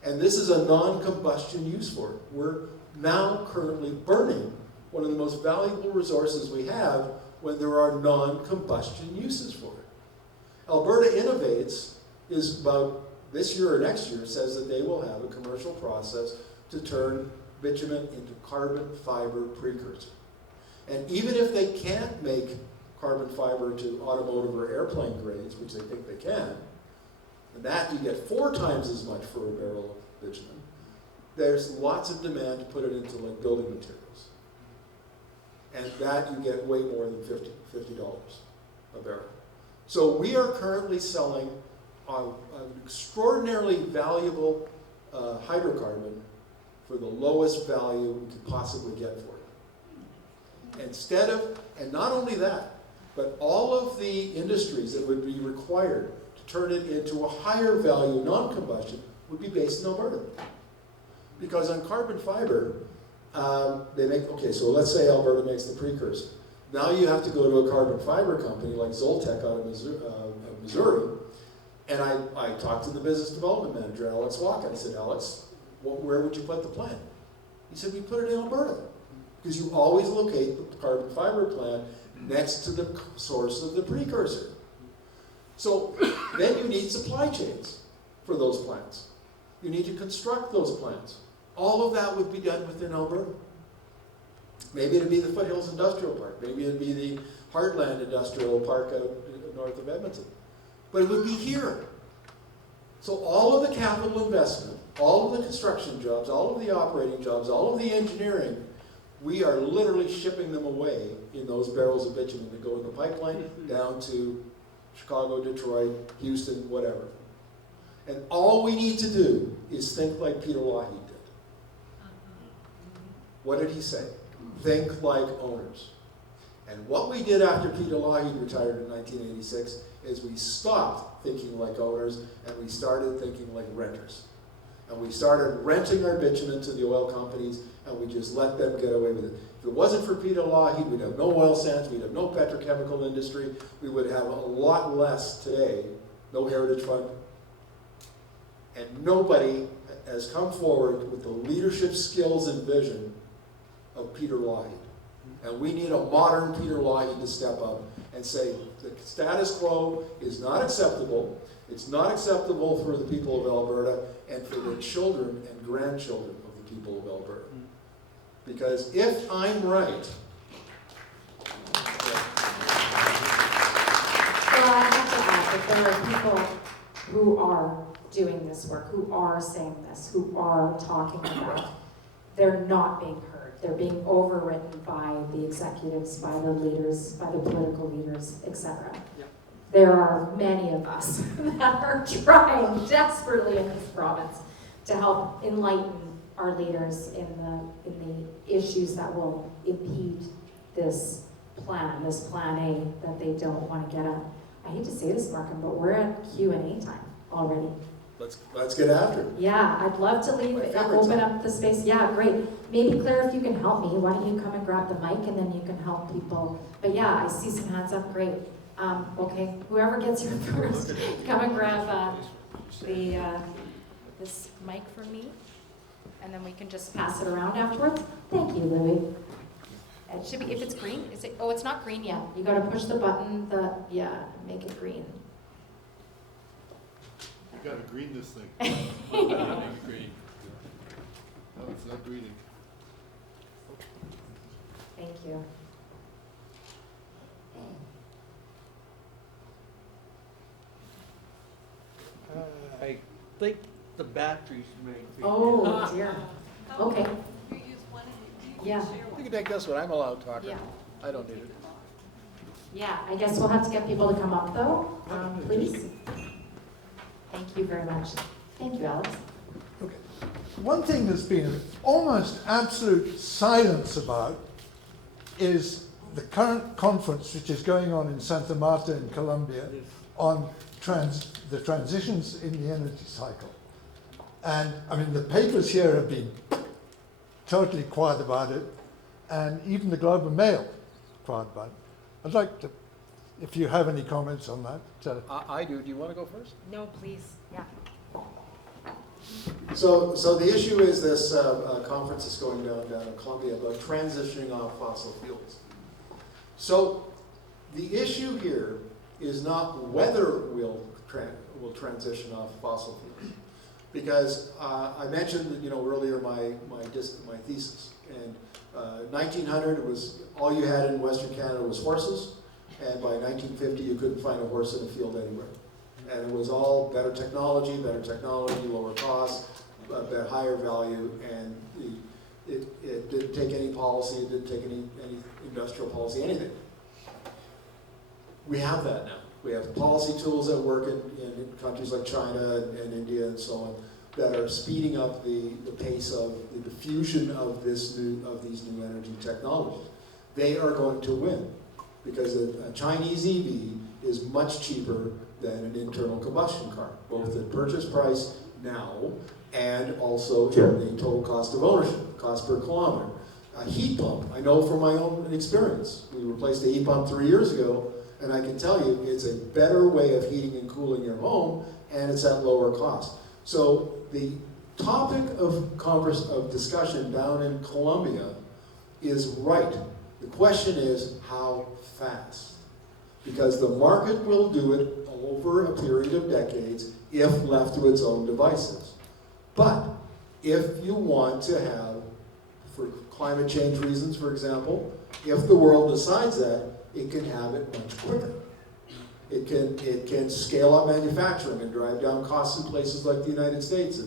And this is a non-combustion use for it. We're now currently burning one of the most valuable resources we have when there are non-combustion uses for it. Alberta Innovates is about this year or next year says that they will have a commercial process to turn bitumen into carbon fiber precursor. And even if they can't make carbon fiber to automotive or airplane grades, which they think they can, and that you get 4 times as much for a barrel of bitumen, there's lots of demand to put it into like building materials. And that you get way more than $50 a barrel. So we are currently selling an extraordinarily valuable hydrocarbon for the lowest value we could possibly get for it. Instead of, and not only that, but all of the industries that would be required to turn it into a higher value non-combustion would be based in Alberta. Because on carbon fiber, they make, okay, so let's say Alberta makes the precursor. Now you have to go to a carbon fiber company like Zoltec out of Missouri, and I talked to the business development manager, Alex Walk, and I said, Alex, where would you put the plant? He said, we put it in Alberta, because you always locate the carbon fiber plant next to the source of the precursor. So then you need supply chains for those plants. You need to construct those plants. All of that would be done within Alberta. Maybe it'd be the Foothills Industrial Park. Maybe it'd be the Heartland Industrial Park out north of Edmonton. But it would be here. So all of the capital investment, all of the construction jobs, all of the operating jobs, all of the engineering, we are literally shipping them away in those barrels of bitumen that go in the pipeline down to Chicago, Detroit, Houston, whatever. And all we need to do is think like Peter Lougheed did. What did he say? Think like owners. And what we did after Peter Lougheed retired in 1986 is we stopped thinking like owners and we started thinking like renters. And we started renting our bitumen to the oil companies and we just let them get away with it. If it wasn't for Peter Lougheed, we'd have no oil sands, we'd have no petrochemical industry, we would have a lot less today, no heritage fund. And nobody has come forward with the leadership skills and vision of Peter Lougheed. And we need a modern Peter Lougheed to step up and say, the status quo is not acceptable. It's not acceptable for the people of Alberta and for the children and grandchildren of the people of Alberta. Because if I'm right, Well, I have to add that there are people who are doing this work, who are saying this, who are talking about it. They're not being heard. They're being overridden by the executives, by the leaders, by the political leaders, etc. Yep. There are many of us that are trying desperately in this province to help enlighten our leaders in the issues that will impede this plan A that they don't want to get at. I hate to say this, Markham, but we're at Q&A time already. let's get after it. Yeah, I'd love to leave, My favorite open time. up the space. Yeah, great. Maybe Claire, if you can help me, why don't you come and grab the mic and then you can help people. But yeah, I see some hands up. Great. Okay, whoever gets here first, come and grab this mic for me, and then we can just pass it around afterwards. Thank you, Louie. It should be, if it's green, is it? Oh, it's not green yet. You got to push the button. Make it green. You gotta green this thing. Green. No, it's not greening. Thank you. I think the batteries may be. Oh dear. Okay. Yeah. You can take this one, I'm allowed talking. Yeah. I don't need it. Yeah, I guess we'll have to get people to come up though, please. Thank you very much. Thank you, Alex. Okay. One thing there's been almost absolute silence about is the current conference which is going on in Santa Marta in Colombia on the transitions in the energy cycle. And I mean, the papers here have been totally quiet about it, and even the Globe and Mail quiet about it. I'd like to, if you have any comments on that. I do. Do you want to go first? No, please. Yeah. So the issue is this conference is going down in Colombia about transitioning off fossil fuels. So the issue here is not whether we'll transition off fossil fuels, because I mentioned earlier my thesis, and 1900 was all you had in Western Canada was horses, and by 1950 you couldn't find a horse in a field anywhere. And it was all better technology, lower cost, but higher value, and it didn't take any policy, it didn't take any industrial policy, anything. We have that now. We have policy tools that work in countries like China and India and so on that are speeding up the pace of the diffusion of these new energy technologies. They are going to win because a Chinese EV is much cheaper than an internal combustion car, both at purchase price now and also in the total cost of ownership, cost per kilometer. A heat pump, I know from my own experience. We replaced a heat pump 3 years ago, and I can tell you it's a better way of heating and cooling your home, and it's at lower cost. So the topic of discussion down in Colombia is right. The question is how fast? Because the market will do it over a period of decades if left to its own devices. But if you want to have, for climate change reasons, for example, if the world decides that, it can have it much quicker. It can scale up manufacturing and drive down costs in places like the United States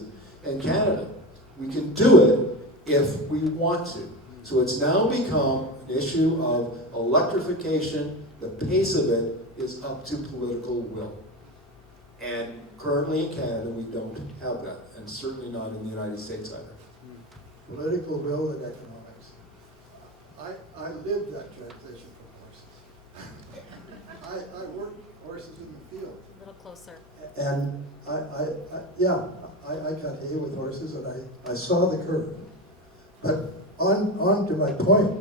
and Canada. We can do it if we want to. So it's now become an issue of electrification. The pace of it is up to political will. And currently in Canada, we don't have that, and certainly not in the United States either. Political will and economics. I lived that transition from horses. I worked horses in the field. A little closer. And I cut hay with horses, and I saw the curve. But on to my point,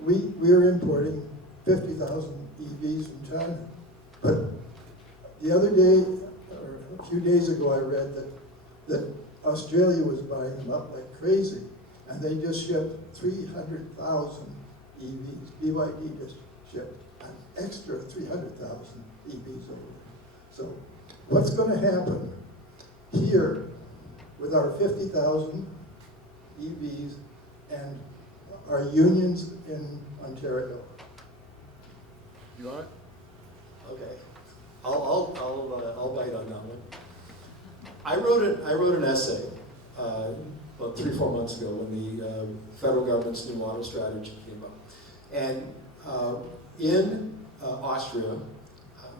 we are importing 50,000 EVs from China. But the other day, or a few days ago, I read that Australia was buying them up like crazy. and they just shipped 300,000 EVs. BYD just shipped an extra 300,000 EVs over there. So what's going to happen here with our 50,000 EVs and our unions in Ontario? You want it? Okay. I'll bite on that one. I wrote an essay about 3-4 months ago when the federal government's new auto strategy came up. And in Austria,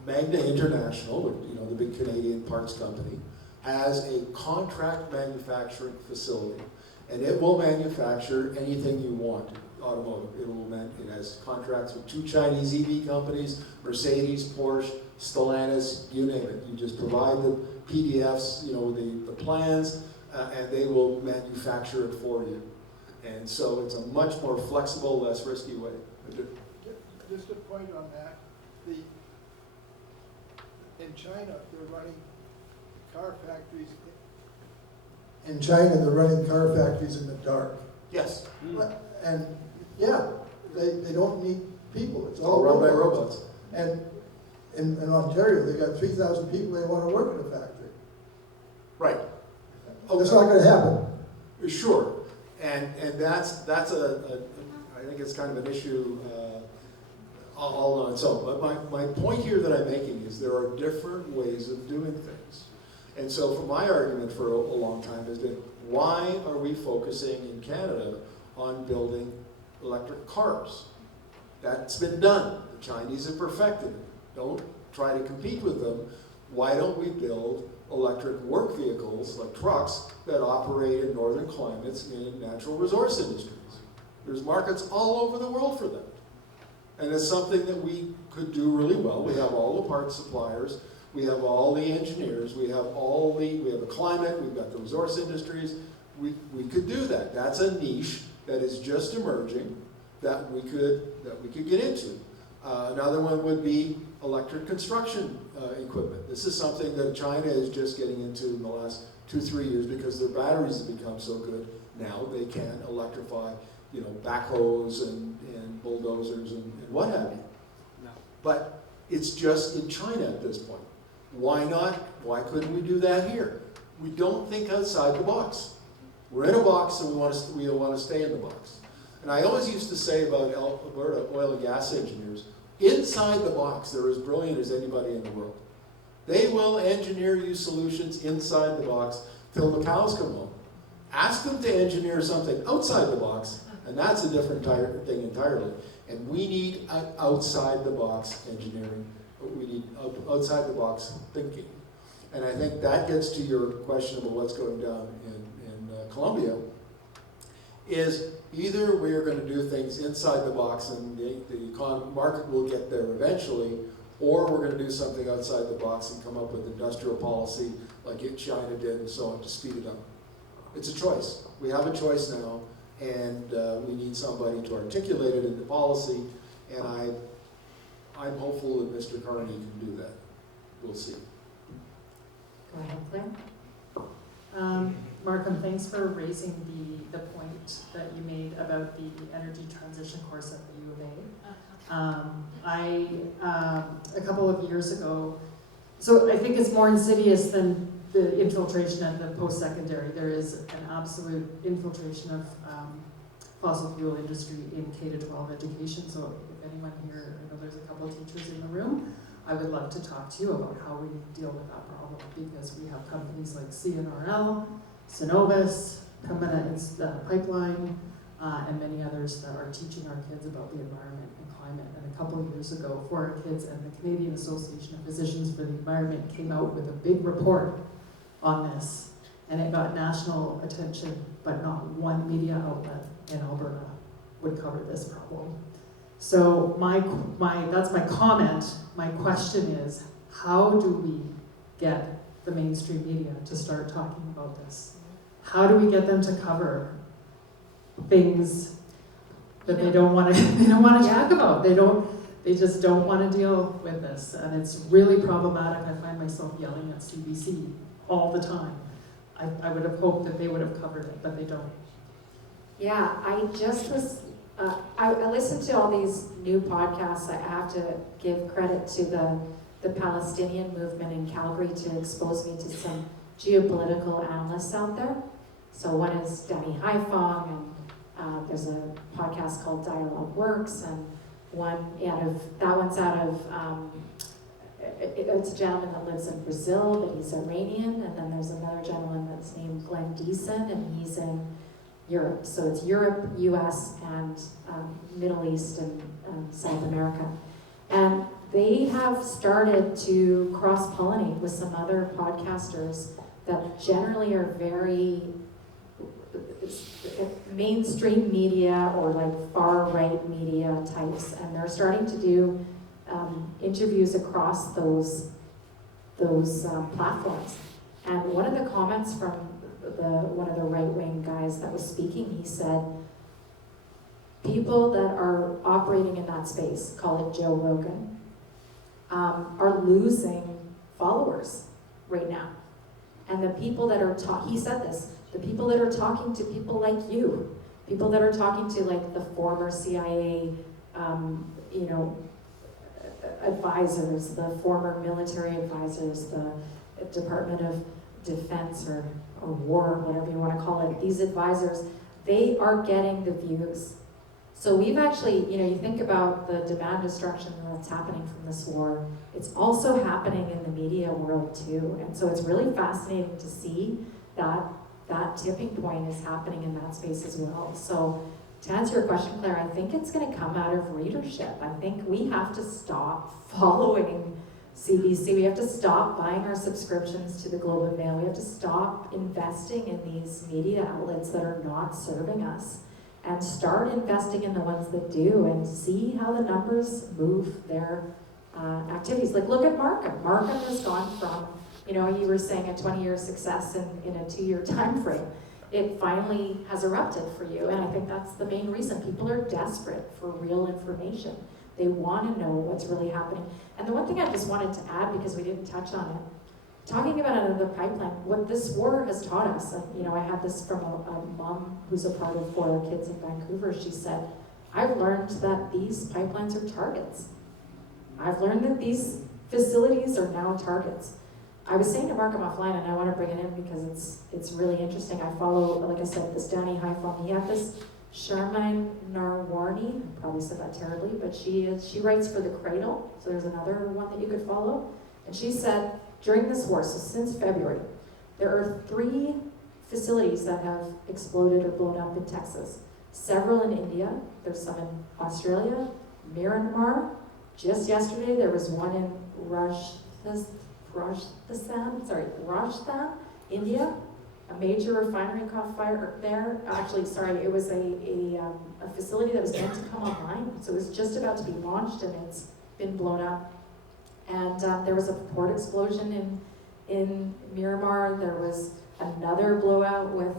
Magna International, the big Canadian parts company, has a contract manufacturing facility, and it will manufacture anything you want, automotive. It has contracts with 2 Chinese EV companies, Mercedes, Porsche, Stellantis, you name it. You just provide the PDFs, the plans, and they will manufacture it for you. And so it's a much more flexible, less risky way. Just a point on that. In China, they're running car factories. In China, they're running car factories in the dark. Yes. And yeah, they don't need people. It's All run by robots. And in Ontario, they got 3,000 people they want to work in a factory. Right. That's not going to happen. Sure. And that's I think it's kind of an issue all on its own. But my point here that I'm making is there are different ways of doing things. And so for my argument for a long time has been, why are we focusing in Canada on building electric cars? That's been done. The Chinese have perfected it. Don't try to compete with them. Why don't we build electric work vehicles, like trucks, that operate in northern climates in natural resource industries? There's markets all over the world for them. And it's something that we could do really well. We have all the parts suppliers, we have all the engineers, we have the climate, we've got the resource industries. We could do that. That's a niche that is just emerging that we could get into. Another one would be electric construction equipment. This is something that China is just getting into in the last 2-3 years because their batteries have become so good now they can electrify, backhoes and bulldozers and what have you. No. But it's just in China at this point. Why not? Why couldn't we do that here? We don't think outside the box. We're in a box and we want to stay in the box. And I always used to say about Alberta oil and gas engineers, inside the box, they're as brilliant as anybody in the world. They will engineer you solutions inside the box till the cows come home. Ask them to engineer something outside the box, and that's a different thing entirely. And we need outside the box engineering. We need outside the box thinking. And I think that gets to your question about what's going down in Colombia, is either we are going to do things inside the box and the market will get there eventually, or we're going to do something outside the box and come up with industrial policy like China did and so on to speed it up. It's a choice. We have a choice now, and we need somebody to articulate it into policy, and I'm hopeful that Mr. Carney can do that. We'll see. Go ahead, Claire. Markham, thanks for raising the point that you made about the energy transition course at the U of A. A couple of years ago, so I think it's more insidious than the infiltration at the post-secondary. There is an absolute infiltration of fossil fuel industry in K-12 education. So if anyone here, I know there's a couple of teachers in the room, I would love to talk to you about how we deal with that problem, because we have companies like CNRL, Synovus, Pembina Pipeline, and many others that are teaching our kids about the environment and climate. And a couple of years ago, for our kids, and the Canadian Association of Physicians for the Environment came out with a big report on this, and it got national attention, but not one media outlet in Alberta would cover this problem. So that's my comment. My question is, how do we get the mainstream media to start talking about this? How do we get them to cover things that they don't want to talk about? They just don't want to deal with this, and it's really problematic. I find myself yelling at CBC all the time. I would have hoped that they would have covered it, but they don't. Yeah, I just was, I listened to all these new podcasts. I have to give credit to the Palestinian movement in Calgary to expose me to some geopolitical analysts out there. So one is Danny Haifong, and there's a podcast called Dialogue Works, and one's out of, it's a gentleman that lives in Brazil, but he's Iranian, and then there's another gentleman that's named Glenn Deason, and he's in Europe. So it's Europe, US, and Middle East and South America. And they have started to cross-pollinate with some other podcasters that generally are very mainstream media or like far-right media types. And they're starting to do interviews across those platforms. And one of the comments from one of the right-wing guys that was speaking, he said, people that are operating in that space, call it Joe Rogan, are losing followers right now. And the people that are he said this, the people that are talking to people like you, people that are talking to like the former CIA, advisors, the former military advisors, the Department of Defense or War, whatever you want to call it, these advisors, they are getting the views. So we've actually, you think about the demand destruction that's happening from this war, it's also happening in the media world too. And so it's really fascinating to see that tipping point is happening in that space as well. So to answer your question, Claire, I think it's going to come out of readership. I think we have to stop following CBC. We have to stop buying our subscriptions to the Globe and Mail. We have to stop investing in these media outlets that are not serving us and start investing in the ones that do and see how the numbers move their activities. Like look at Markham. Markham has gone from, you were saying a 20-year success in a 2-year time frame. It finally has erupted for you, and I think that's the main reason. People are desperate for real information. They want to know what's really happening. And the one thing I just wanted to add, because we didn't touch on it, talking about another pipeline, what this war has taught us, and I had this from a mom who's a part of 4 Kids in Vancouver. She said, I've learned that these pipelines are targets. I've learned that these facilities are now targets. I was saying to Markham offline, and I want to bring it in because it's really interesting. I follow, like I said, this Danny Haifong. He had this Sharmine Narwarni, I probably said that terribly, but she writes for The Cradle, so there's another one that you could follow. And she said, during this war, so since February, there are 3 facilities that have exploded or blown up in Texas. Several in India, there's some in Australia, Myanmar. Just yesterday, there was one in Rajasthan, India. A major refinery caught fire there. Actually, sorry, it was a facility that was meant to come online. So it was just about to be launched and it's been blown up. And there was a port explosion in Myanmar. There was another blowout with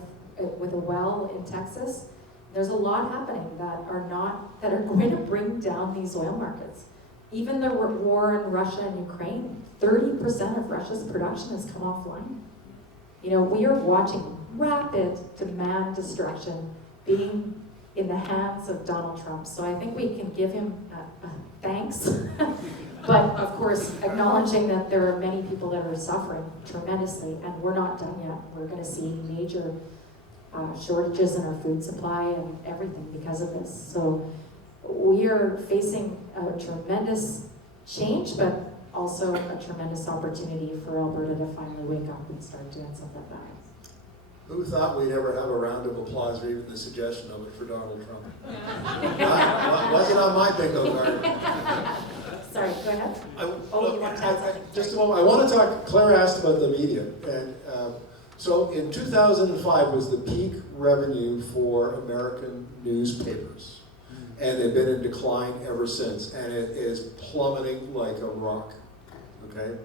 a well in Texas. There's a lot happening that are going to bring down these oil markets. Even the war in Russia and Ukraine, 30% of Russia's production has come offline. We are watching rapid demand destruction being in the hands of Donald Trump. So I think we can give him thanks, but of course acknowledging that there are many people that are suffering tremendously, and we're not done yet. We're going to see major shortages in our food supply and everything because of this. So we are facing a tremendous change, but also a tremendous opportunity for Alberta to finally wake up and start doing something about it. Who thought we'd ever have a round of applause or even the suggestion of it for Donald Trump? Wasn't on my bingo card. Sorry, go ahead. You want to add something? Just a moment. I want to talk, Claire asked about the media. And so in 2005 was the peak revenue for American newspapers. And they've been in decline ever since. And it is plummeting like a rock. Okay?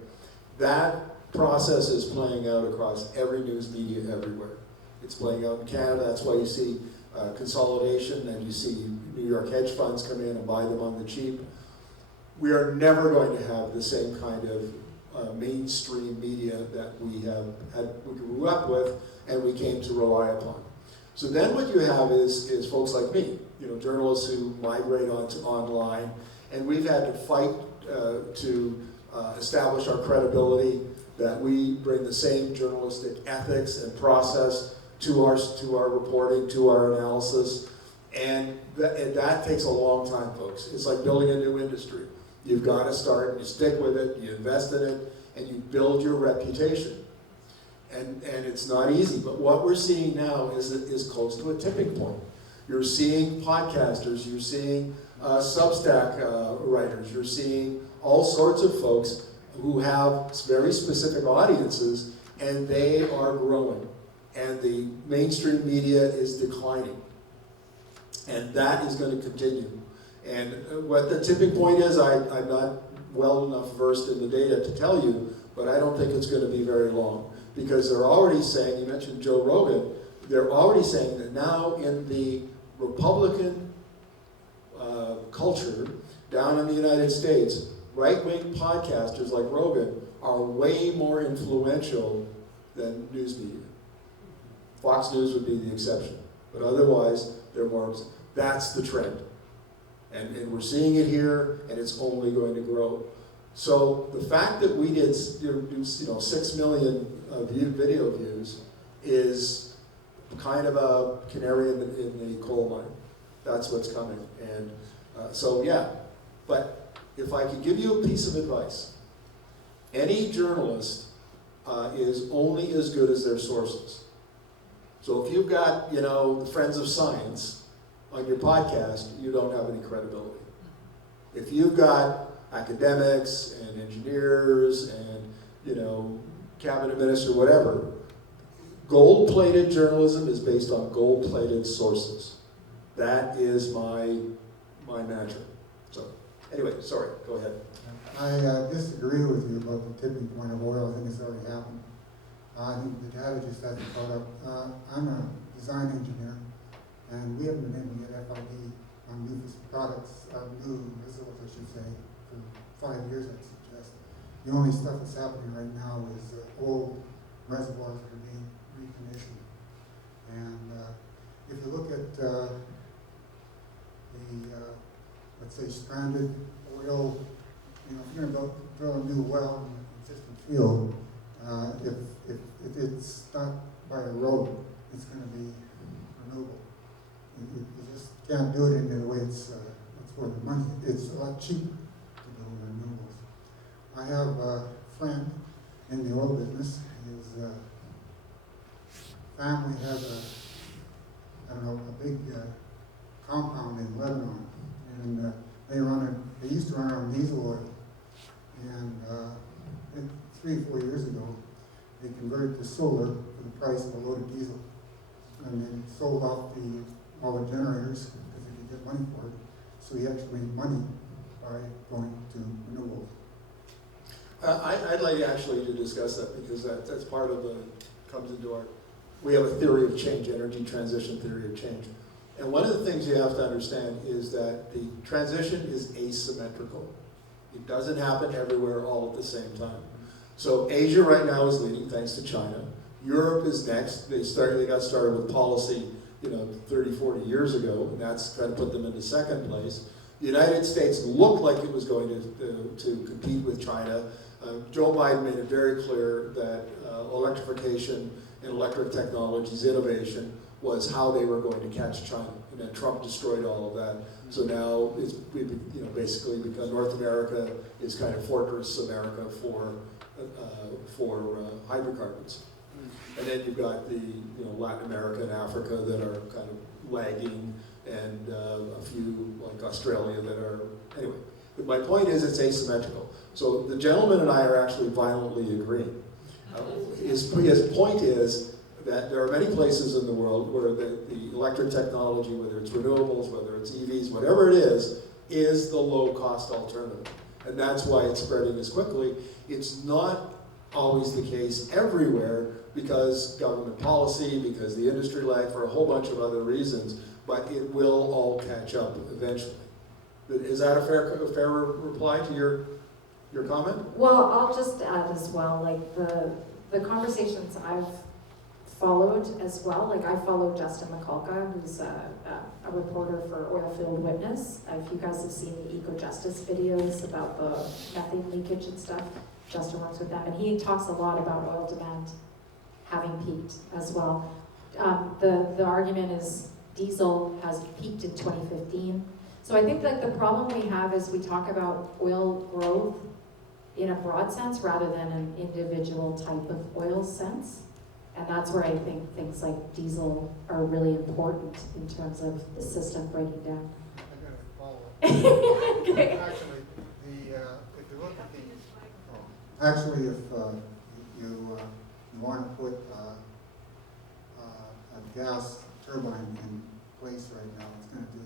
That process is playing out across every news media everywhere. It's playing out in Canada. That's why you see consolidation, and you see New York hedge funds come in and buy them on the cheap. We are never going to have the same kind of mainstream media that we grew up with and we came to rely upon. So then what you have is folks like me, journalists who migrate onto online, and we've had to fight to establish our credibility, that we bring the same journalistic ethics and process to our reporting, to our analysis, and that takes a long time, folks. It's like building a new industry. You've got to start, you stick with it, you invest in it, and you build your reputation. And it's not easy, but what we're seeing now is close to a tipping point. You're seeing podcasters, you're seeing Substack writers, you're seeing all sorts of folks who have very specific audiences, and they are growing. And the mainstream media is declining. And that is going to continue. And what the tipping point is, I'm not well enough versed in the data to tell you, but I don't think it's going to be very long. Because they're already saying, you mentioned Joe Rogan, they're already saying that now in the Republican culture down in the United States, right-wing podcasters like Rogan are way more influential than news media. Fox News would be the exception, but otherwise, they're more, that's the trend. And we're seeing it here, and it's only going to grow. So the fact that we did 6 million video views is kind of a canary in the coal mine. That's what's coming. And so yeah, but if I could give you a piece of advice, any journalist is only as good as their sources. So if you've got, the Friends of Science on your podcast, you don't have any credibility. If you've got academics and engineers and, cabinet minister, whatever, gold-plated journalism is based on gold-plated sources. That is my mantra. So, anyway, sorry, go ahead. I disagree with you about the tipping point of oil. I think it's already happened. I think the data just hasn't caught up. I'm a design engineer, and we haven't been able to get FID on new products, new results, I should say, for 5 years, I'd suggest. The only stuff that's happening right now is old reservoirs that are being recommissioned. And if you look at the, let's say, stranded oil, if you're going to drill a new well in an existing field, if it's not by a road, it's going to be renewable. You just can't do it in the way it's worth the money. It's a lot cheaper to do renewables. I have a friend in the oil business. His family has a big compound in Lebanon, and they used to run on diesel oil. And 3 or 4 years ago, they converted to solar for the price of a load of diesel. And they sold off all the generators because they could get money for it. So he actually made money by going to renewables. I'd like actually to discuss that, because that's part of comes into we have a theory of change, energy transition theory of change. And one of the things you have to understand is that the transition is asymmetrical. It doesn't happen everywhere all at the same time. So Asia right now is leading thanks to China. Europe is next. They got started with policy 30, 40 years ago, and that's kind of put them into second place. The United States looked like it was going to compete with China. Joe Biden made it very clear that electrification and electric technologies innovation was how they were going to catch China, and then Trump destroyed all of that. So now it's basically because North America is kind of fortress America for hydrocarbons. And then you've got the Latin America and Africa that are kind of lagging, and a few like Australia that are, anyway. But my point is it's asymmetrical. So the gentleman and I are actually violently agreeing. His point is that there are many places in the world where the electric technology, whether it's renewables, whether it's EVs, whatever it is the low-cost alternative. And that's why it's spreading as quickly. It's not always the case everywhere because government policy, because the industry lag, for a whole bunch of other reasons, but it will all catch up eventually. Is that a fair reply to your comment? Well, I'll just add as well, like the conversations I've followed as well. Like I follow Justin McCulka, who's a reporter for Oilfield Witness. If you guys have seen the eco-justice videos about the methane leakage and stuff, Justin works with them, and he talks a lot about oil demand having peaked as well. The argument is diesel has peaked in 2015. So I think that the problem we have is we talk about oil growth in a broad sense rather than an individual type of oil sense. And that's where I think things like diesel are really important in terms of the system breaking down. I got a follow-up. Okay. Actually, if you look at actually, if you want to put a gas turbine in place right now, it's going to take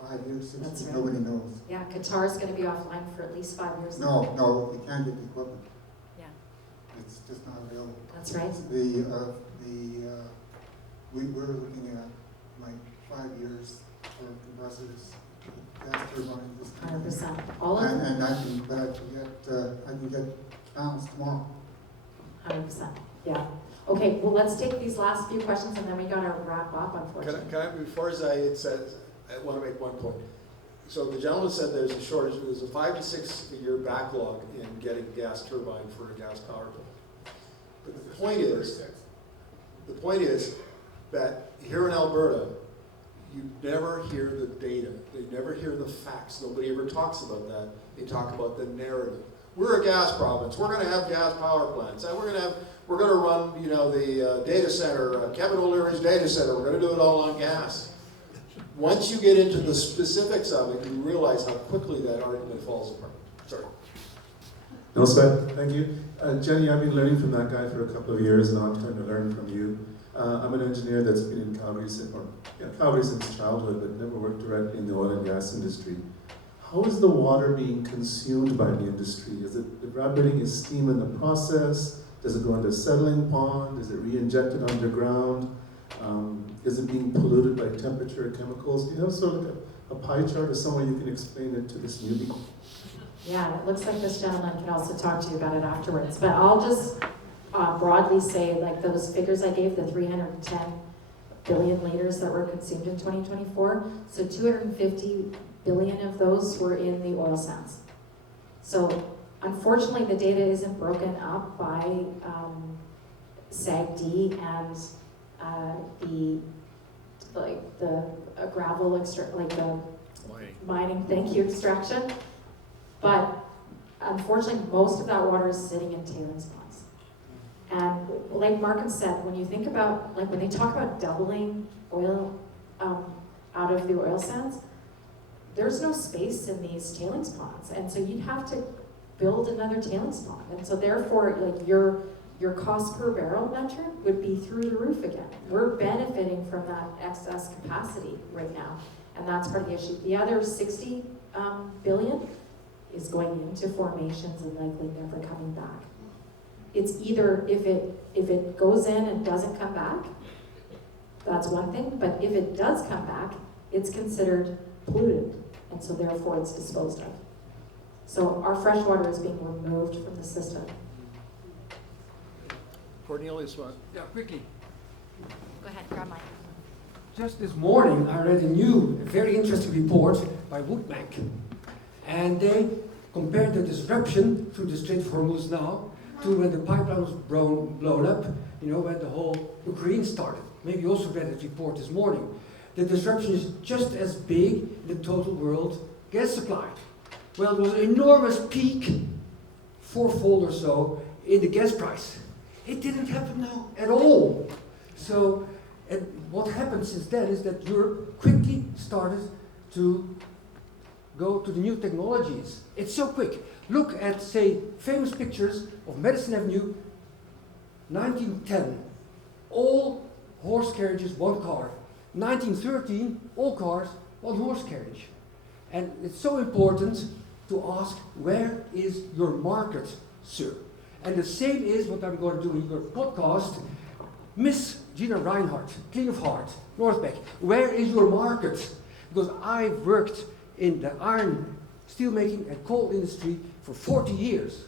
5 years, 6 That's years, right. nobody knows. Yeah, Qatar's going to be offline for at least 5 years. No, you can't get the equipment. Yeah, It's just not available. that's right. We're looking at like 5 years for compressors, gas turbines. This kind of thing. 100%. All of them? And I can get panels tomorrow. 100%. Yeah. Okay, well, let's take these last few questions and then we gotta wrap up, unfortunately. Can I, before Zaid says, I want to make one point. So the gentleman said there's a shortage, there's a 5 to 6 year backlog in getting gas turbine for a gas power plant. But the point is that here in Alberta, you never hear the data. They never hear the facts. Nobody ever talks about that. They talk about the narrative. We're a gas province. We're going to have gas power plants. And we're going to run, the data center, Kevin O'Leary's data center. We're going to do it all on gas. Once you get into the specifics of it, you realize how quickly that argument falls apart. Sorry. No sweat. Thank you. Jenny, I've been learning from that guy for a couple of years, and I'm trying to learn from you. I'm an engineer that's been in Calgary since childhood, but never worked directly in the oil and gas industry. How is the water being consumed by the industry? Is it evaporating as steam in the process? Does it go into a settling pond? Is it re-injected underground? Is it being polluted by temperature or chemicals? Do you have sort of a pie chart or some way you can explain it to this newbie? Yeah, it looks like this gentleman can also talk to you about it afterwards. But I'll just broadly say, like those figures I gave, the 310 billion liters that were consumed in 2024, so 250 billion of those were in the oil sands. So unfortunately, the data isn't broken up by SAGD and the gravel mining, thank you, extraction. But unfortunately, most of that water is sitting in tailings ponds. And like Markham said, when you think about, when they talk about doubling oil out of the oil sands, there's no space in these tailings ponds. And so you'd have to build another tailings pond. And so therefore, your cost per barrel metric would be through the roof again. We're benefiting from that excess capacity right now. And that's part of the issue. The other 60 billion is going into formations and likely never coming back. It's either if it goes in and doesn't come back, that's one thing, but if it does come back, it's considered polluted, and so therefore it's disposed of. So our fresh water is being removed from the system. Cornelius, what? Yeah, quickly. Go ahead, grab mine. Just this morning, I read a very interesting report by Woodbank. And they compared the disruption through the Strait of Hormuz now to when the pipeline was blown up, when the whole Ukraine started. Maybe you also read this report this morning. The disruption is just as big in the total world gas supply. Well, there was an enormous peak, fourfold or so, in the gas price. It didn't happen now at all. So, and what happened since then is that Europe quickly started to go to the new technologies. It's so quick. Look at, say, famous pictures of Madison Avenue, 1910. All horse carriages, one car. 1913, all cars, one horse carriage. And it's so important to ask, where is your market, sir? And the same is what I'm going to do in your podcast. Miss Gina Reinhardt, Clean of Heart, Northbeck, where is your market? Because I've worked in the iron, steelmaking and coal industry for 40 years.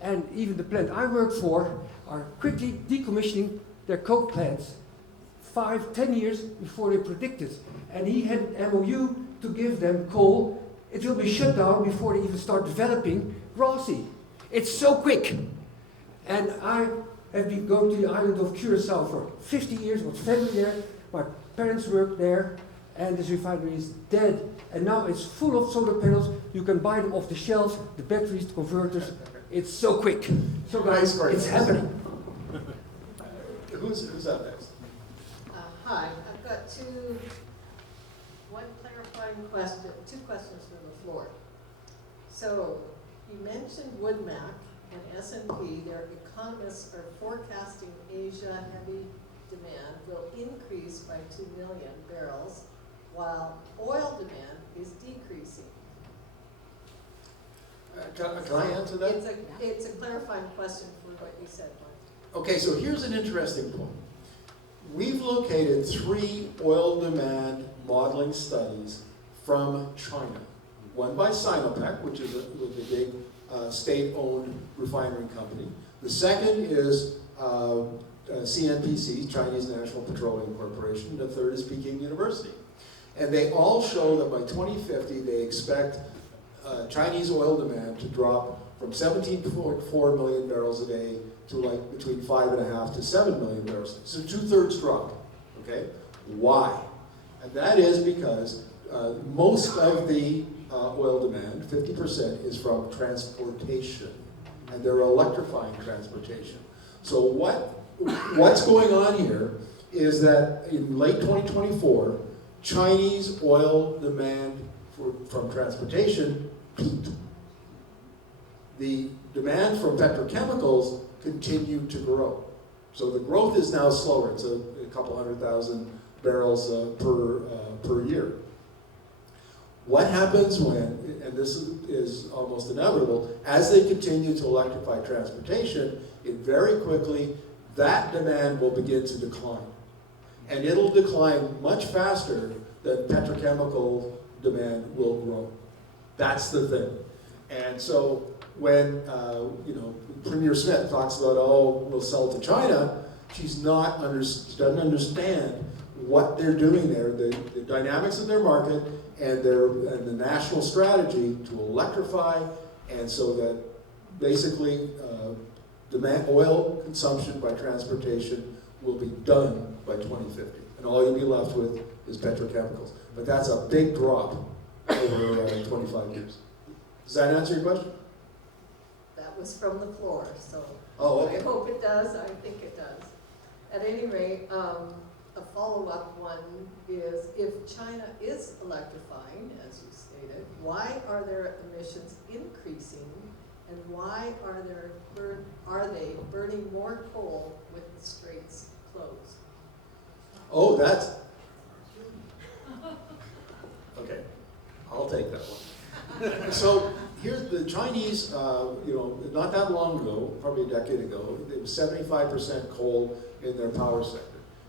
And even the plant I work for are quickly decommissioning their coke plants 5-10 years before they predicted. And he had an MOU to give them coal. It will be shut down before they even start developing Rossi. It's so quick. And I have been going to the island of Curacao for 50 years, was family there. My parents worked there, and this refinery is dead. And now it's full of solar panels. You can buy them off the shelves, the batteries, the converters. It's so quick. So guys, it's happening. Who's up next? Hi, I've got two questions from the floor. So, you mentioned Woodmac and S&P, their economists are forecasting Asia heavy demand will increase by 2 million barrels, while oil demand is decreasing. Can I answer that? It's a clarifying question for what you said, Mark. Okay, so here's an interesting point. We've located 3 oil demand modeling studies from China. One by Sinopec, which is a big state-owned refinery company. The second is CNPC, Chinese National Petroleum Corporation. The third is Peking University. And they all show that by 2050, they expect Chinese oil demand to drop from 17.4 million barrels a day to like between 5.5 to 7 million barrels. So 2/3 drop, okay? Why? And that is because most of the oil demand, 50%, is from transportation. And they're electrifying transportation. So what's going on here is that in late 2024, Chinese oil demand from transportation peaked. The demand from petrochemicals continued to grow. So the growth is now slower. It's a couple 100,000 barrels per year. What happens when, and this is almost inevitable, as they continue to electrify transportation, it very quickly, that demand will begin to decline. And it'll decline much faster than petrochemical demand will grow. That's the thing. And so when Premier Smith talks about, oh, we'll sell to China, she doesn't understand what they're doing there, the dynamics of their market, and the national strategy to electrify, and so that basically oil consumption by transportation will be done by 2050. And all you'll be left with is petrochemicals. But that's a big drop over 25 years. Does that answer your question? That was from the floor, so Oh, okay. I hope it does. I think it does. At any rate, a follow-up one is, if China is electrifying, as you stated, why are their emissions increasing, and why are they burning more coal with the straits closed? Oh, that's... Okay, I'll take that one. So here's the Chinese, not that long ago, probably a decade ago, it was 75% coal in their power sector.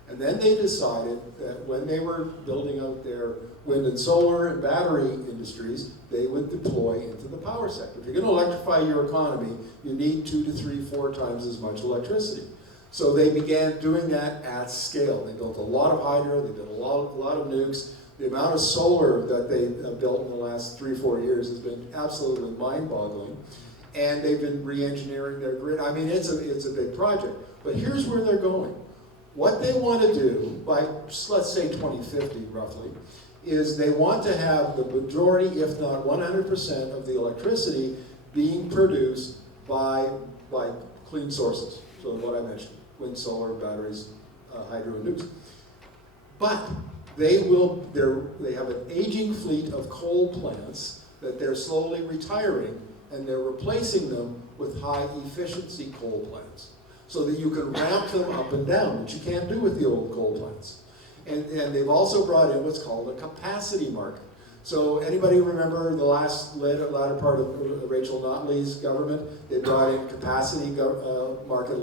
And then they decided that when they were building out their wind and solar and battery industries, they would deploy into the power sector. If you're going to electrify your economy, you need 2 to 3, 4 times as much electricity. So they began doing that at scale. They built a lot of hydro, they built a lot of nukes. The amount of solar that they built in the last 3-4 years has been absolutely mind-boggling. And they've been re-engineering their grid. I mean, it's a big project. But here's where they're going. What they want to do by, let's say 2050 roughly, is they want to have the majority, if not 100% of the electricity being produced by clean sources. So what I mentioned, wind, solar, batteries, hydro, and nukes. But they have an aging fleet of coal plants that they're slowly retiring, and they're replacing them with high efficiency coal plants, so that you can ramp them up and down, which you can't do with the old coal plants. And they've also brought in what's called a capacity market. So anybody remember the latter part of Rachel Notley's government? They brought in capacity market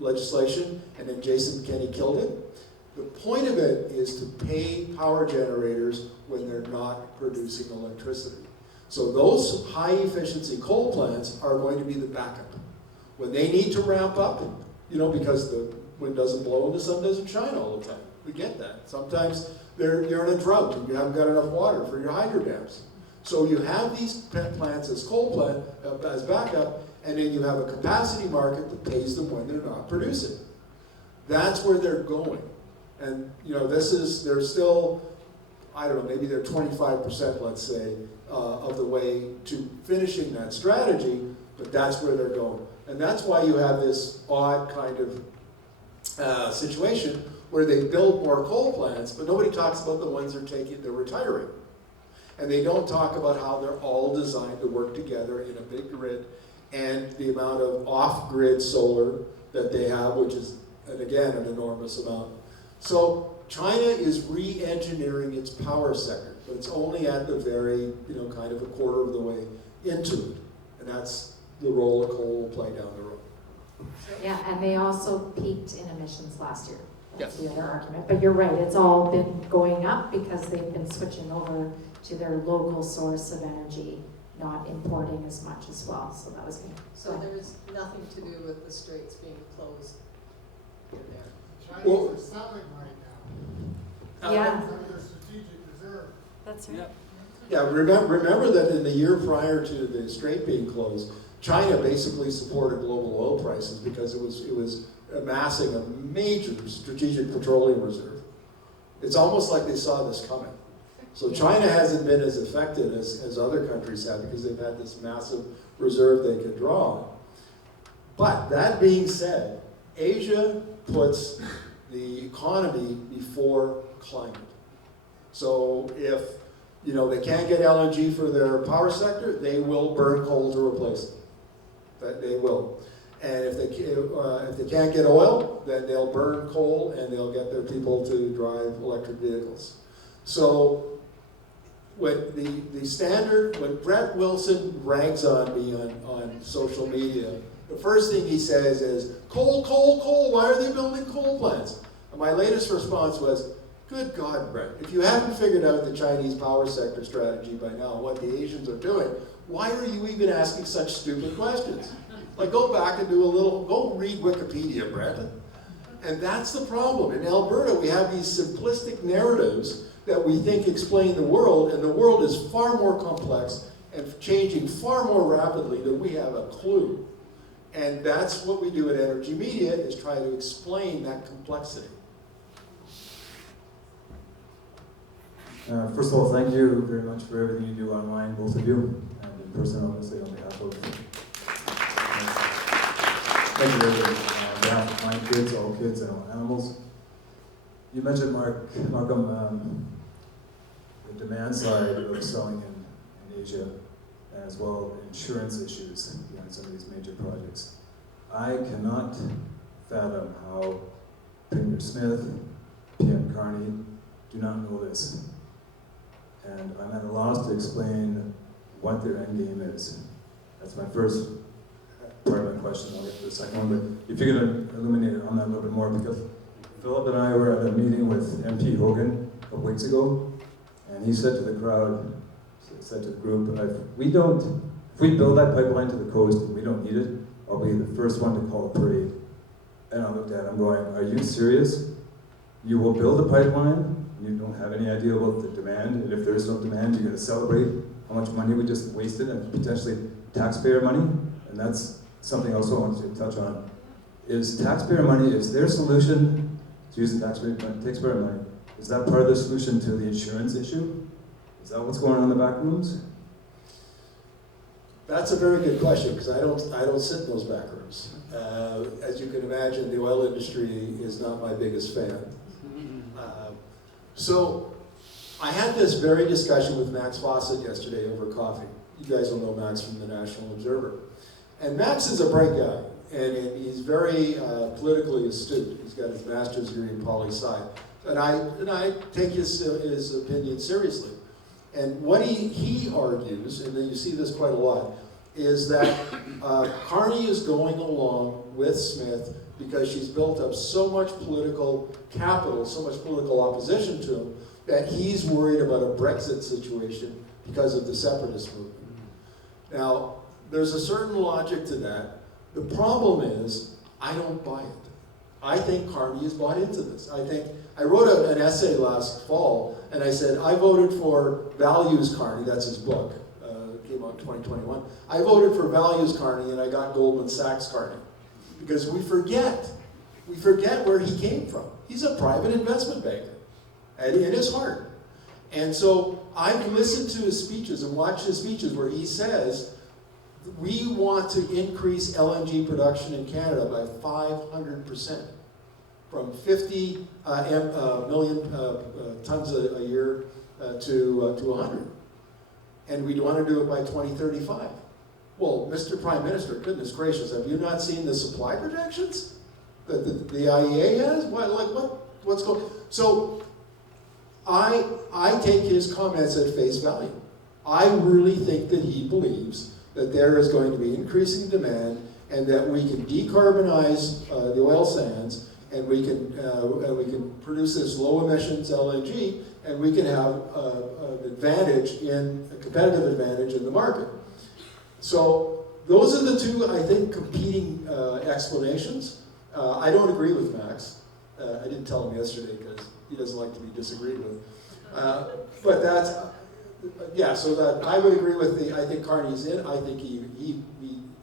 legislation, and then Jason McKinney killed it. The point of it is to pay power generators when they're not producing electricity. So those high efficiency coal plants are going to be the backup. When they need to ramp up, because wind doesn't blow and the sun doesn't shine all the time. We get that. Sometimes you're in a drought and you haven't got enough water for your hydro dams. So you have these plants as coal plant, as backup, and then you have a capacity market that pays them when they're not producing. That's where they're going. And they're still, I don't know, maybe they're 25%, let's say, of the way to finishing that strategy, but that's where they're going. And that's why you have this odd kind of situation where they build more coal plants, but nobody talks about the ones they're retiring. And they don't talk about how they're all designed to work together in a big grid, and the amount of off-grid solar that they have, which is, and again, an enormous amount. So China is re-engineering its power sector, but it's only at the very, kind of a quarter of the way into it. And that's the role that coal will play down the road. Yeah, and they also peaked in emissions last year. That's Yes. the other argument. But you're right, it's all been going up because they've been switching over to their local source of energy, not importing as much as well. So that was me. So there's nothing to do with the straits being closed in there. Well, Chinese are selling right now. Yeah. From their strategic reserve. That's right. Yeah, remember that in the year prior to the strait being closed, China basically supported global oil prices because it was amassing a major strategic petroleum reserve. It's almost like they saw this coming. So China hasn't been as affected as other countries have because they've had this massive reserve they could draw on. But that being said, Asia puts the economy before climate. So if they can't get LNG for their power sector, they will burn coal to replace it. That they will. And if they can't get oil, then they'll burn coal and they'll get their people to drive electric vehicles. So when when Brett Wilson rags on me on social media, the first thing he says is, coal, coal, coal, why are they building coal plants? And my latest response was, good God, Brett, if you haven't figured out the Chinese power sector strategy by now, what the Asians are doing, why are you even asking such stupid questions? Like, go back and go read Wikipedia, Brett. And that's the problem. In Alberta, we have these simplistic narratives that we think explain the world, and the world is far more complex and changing far more rapidly than we have a clue. And that's what we do at Energi.Media, is try to explain that complexity. First of all, thank you very much for everything you do online, both of you, and in person, obviously, on behalf of thank you everybody, on behalf of my kids, all kids, and all animals. You mentioned, Markham, the demand side of selling in Asia, as well insurance issues behind some of these major projects. I cannot fathom how Premier Smith, PM Carney do not know this. And I'm at a loss to explain what their end game is. That's my first part of my question. I'll get to the second one, but if you're going to illuminate on that a little bit more, because Philip and I were at a meeting with MP Hogan a couple weeks ago, and he said to the crowd, said to the group, if we build that pipeline to the coast and we don't need it, I'll be the first one to call a parade. And I looked at him going, are you serious? You will build a pipeline, and you don't have any idea about the demand, and if there is no demand, you're going to celebrate how much money we just wasted, and potentially taxpayer money. And that's something else I wanted to touch on. Is taxpayer money, is their solution to using taxpayer money, is that part of the solution to the insurance issue? Is that what's going on in the back rooms? That's a very good question, because I don't sit in those back rooms. As you can imagine, the oil industry is not my biggest fan. So I had this very discussion with Max Fawcett yesterday over coffee. You guys will know Max from the National Observer. And Max is a bright guy, and he's very politically astute. He's got his master's degree in poli-sci. And I take his opinion seriously. And what he argues, and then you see this quite a lot, is that Carney is going along with Smith because she's built up so much political capital, so much political opposition to him, that he's worried about a Brexit situation because of the separatist movement. Now, there's a certain logic to that. The problem is, I don't buy it. I think Carney has bought into this. I wrote an essay last fall, and I said, I voted for Values Carney, that's his book, came out in 2021. I voted for Values Carney, and I got Goldman Sachs Carney. Because we forget where he came from. He's a private investment banker, in his heart. And so I've listened to his speeches and watched his speeches where he says, we want to increase LNG production in Canada by 500%, from 50 million tons a year to 100. And we want to do it by 2035. Well, Mr. Prime Minister, goodness gracious, have you not seen the supply projections that the IEA has? What's going on? So I take his comments at face value. I really think that he believes that there is going to be increasing demand and that we can decarbonize the oil sands and we can produce this low emissions LNG and we can have a competitive advantage in the market. So those are the two, I think, competing explanations. I don't agree with Max. I didn't tell him yesterday because he doesn't like to be disagreed with. But that's, so that I would agree with I think Carney's in. I think he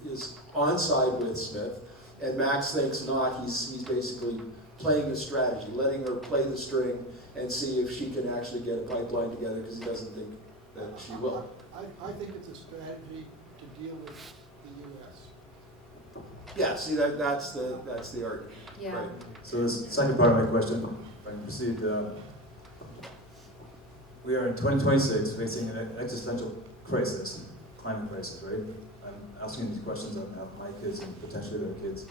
is on side with Smith. And Max thinks not. He's basically playing the strategy, letting her play the string and see if she can actually get a pipeline together because he doesn't think that she will. I think it's a strategy to deal with the U.S. Yeah, see, that's the argument. Yeah. Right. So the second part of my question, if I can proceed, we are in 2026 facing an existential crisis, climate crisis, right? I'm asking these questions on behalf of my kids and potentially their kids.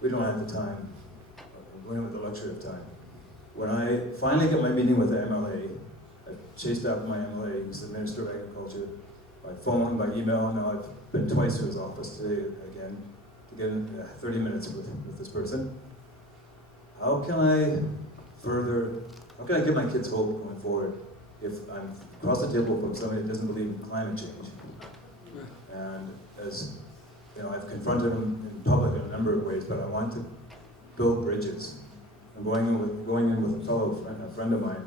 We don't have the time. We don't have the luxury of time. When I finally get my meeting with the MLA, I chased out my MLA, who's the Minister of Agriculture, by phone, by email. Now I've been twice to his office today again to get 30 minutes with this person. How can I give my kids hope going forward if I'm across the table from somebody that doesn't believe in climate change? And as you know, I've confronted him in public in a number of ways, but I want to build bridges. I'm going in with a friend of mine.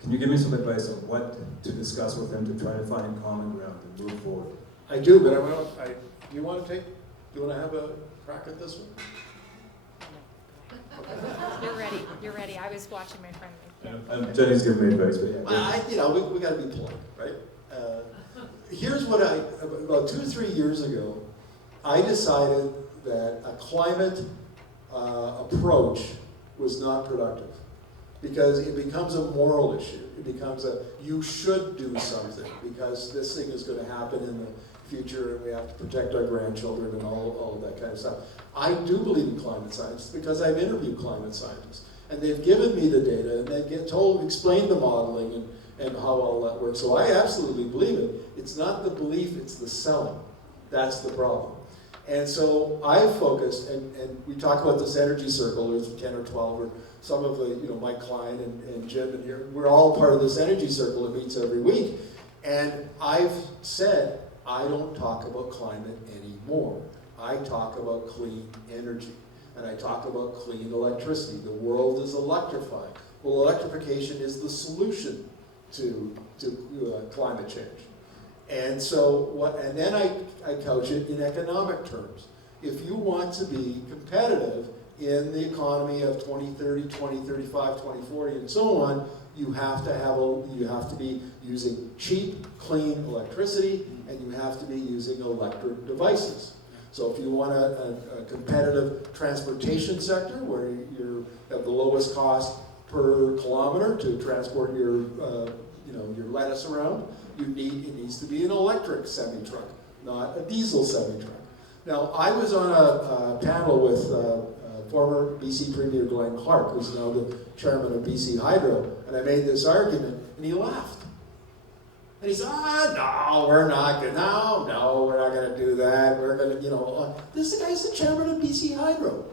Can you give me some advice on what to discuss with him to try to find common ground and move forward? I do, but do you want to have a crack at this one? You're ready. I was watching my friend. Yeah. Jenny's giving me advice, but yeah. We got to be polite, right? Here's what about 2 or 3 years ago, I decided that a climate approach was not productive because it becomes a moral issue. It becomes you should do something because this thing is going to happen in the future and we have to protect our grandchildren and all of that kind of stuff. I do believe in climate science because I've interviewed climate scientists and they've given me the data and they explain the modeling and how all that works. So I absolutely believe it. It's not the belief, it's the selling. That's the problem. And so I focused, and we talk about this energy circle, there's 10 or 12, or some of the, my client and Jim and here, we're all part of this energy circle that meets every week. And I've said, I don't talk about climate anymore. I talk about clean energy, and I talk about clean electricity. The world is electrified. Well, electrification is the solution to climate change. And so and then I couch it in economic terms. If you want to be competitive in the economy of 2030, 2035, 2040, and so on, you have to be using cheap, clean electricity, and you have to be using electric devices. So if you want a competitive transportation sector where you have the lowest cost per kilometer to transport your lettuce around, it needs to be an electric semi-truck, not a diesel semi-truck. Now, I was on a panel with former BC Premier Glenn Clark, who's now the chairman of BC Hydro, and I made this argument, and he laughed. And he said, no, we're not going to do that. We're going to, this guy's the chairman of BC Hydro,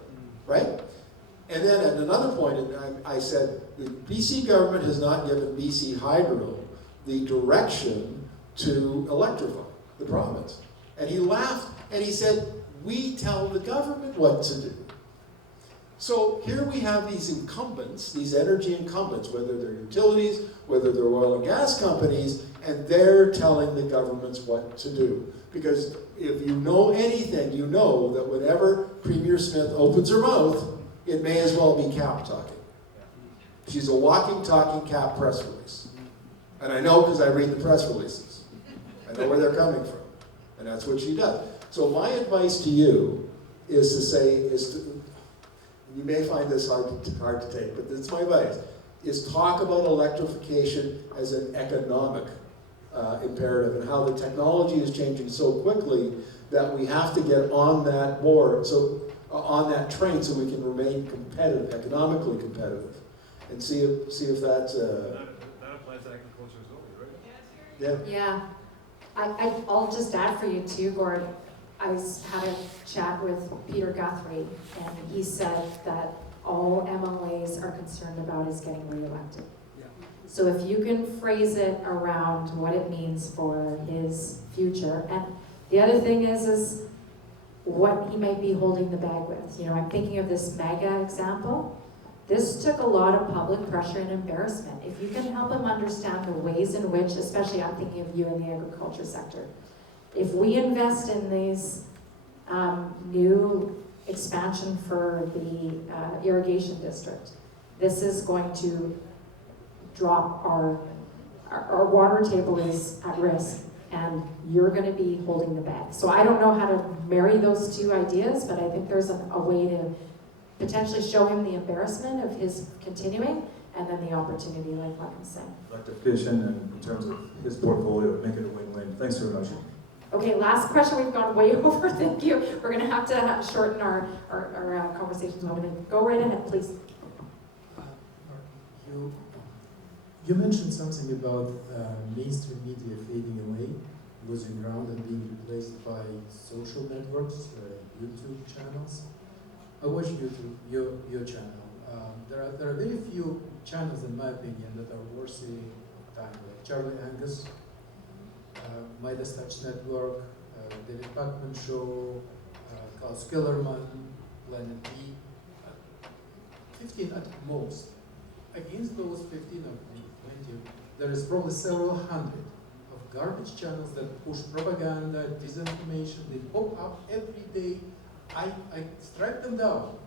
right? And then at another point, I said, the BC government has not given BC Hydro the direction to electrify the province. And he laughed and he said, we tell the government what to do. So here we have these incumbents, these energy incumbents, whether they're utilities, whether they're oil and gas companies, and they're telling the governments what to do. Because if you know anything, you know that whenever Premier Smith opens her mouth, it may as well be Cap talking. She's a walking, talking Cap press release. And I know because I read the press releases. I know where they're coming from. And that's what she does. So my advice to you is to say, you may find this hard to take, but it's my advice, is talk about electrification as an economic imperative and how the technology is changing so quickly that we have to get on that board, on that train so we can remain competitive, economically competitive, and see if that's... that applies to agriculture as well, right? Yeah. I'll just add for you too, Gord. I had a chat with Peter Guthrie, and he said that all MLAs are concerned about is getting reelected. Yeah. So if you can phrase it around what it means for his future, and the other thing is what he might be holding the bag with. You know, I'm thinking of this mega example. This took a lot of public pressure and embarrassment. If you can help him understand the ways in which, especially I'm thinking of you in the agriculture sector, if we invest in these new expansion for the irrigation district, this is going to drop our water table is at risk, and you're going to be holding the bag. So I don't know how to marry those two ideas, but I think there's a way to potentially show him the embarrassment of his continuing, and then the opportunity, like Markham said. Electrification, and in terms of his portfolio, make it a win-win. Thanks very much. Okay, last question. We've gone way over. Thank you. We're going to have to shorten our conversations a moment. Go right ahead, please. You mentioned something about mainstream media fading away, losing ground, and being replaced by social networks, YouTube channels. I watch YouTube, your channel. There are very few channels, in my opinion, that are worthy of time, like Charlie Angus, Midas Touch Network, David Pacman Show, Klaus Kellerman, Planet B, 15 at most. Against those 15 or 20, there is probably several hundred of garbage channels that push propaganda, disinformation. They pop up every day. I strike them down.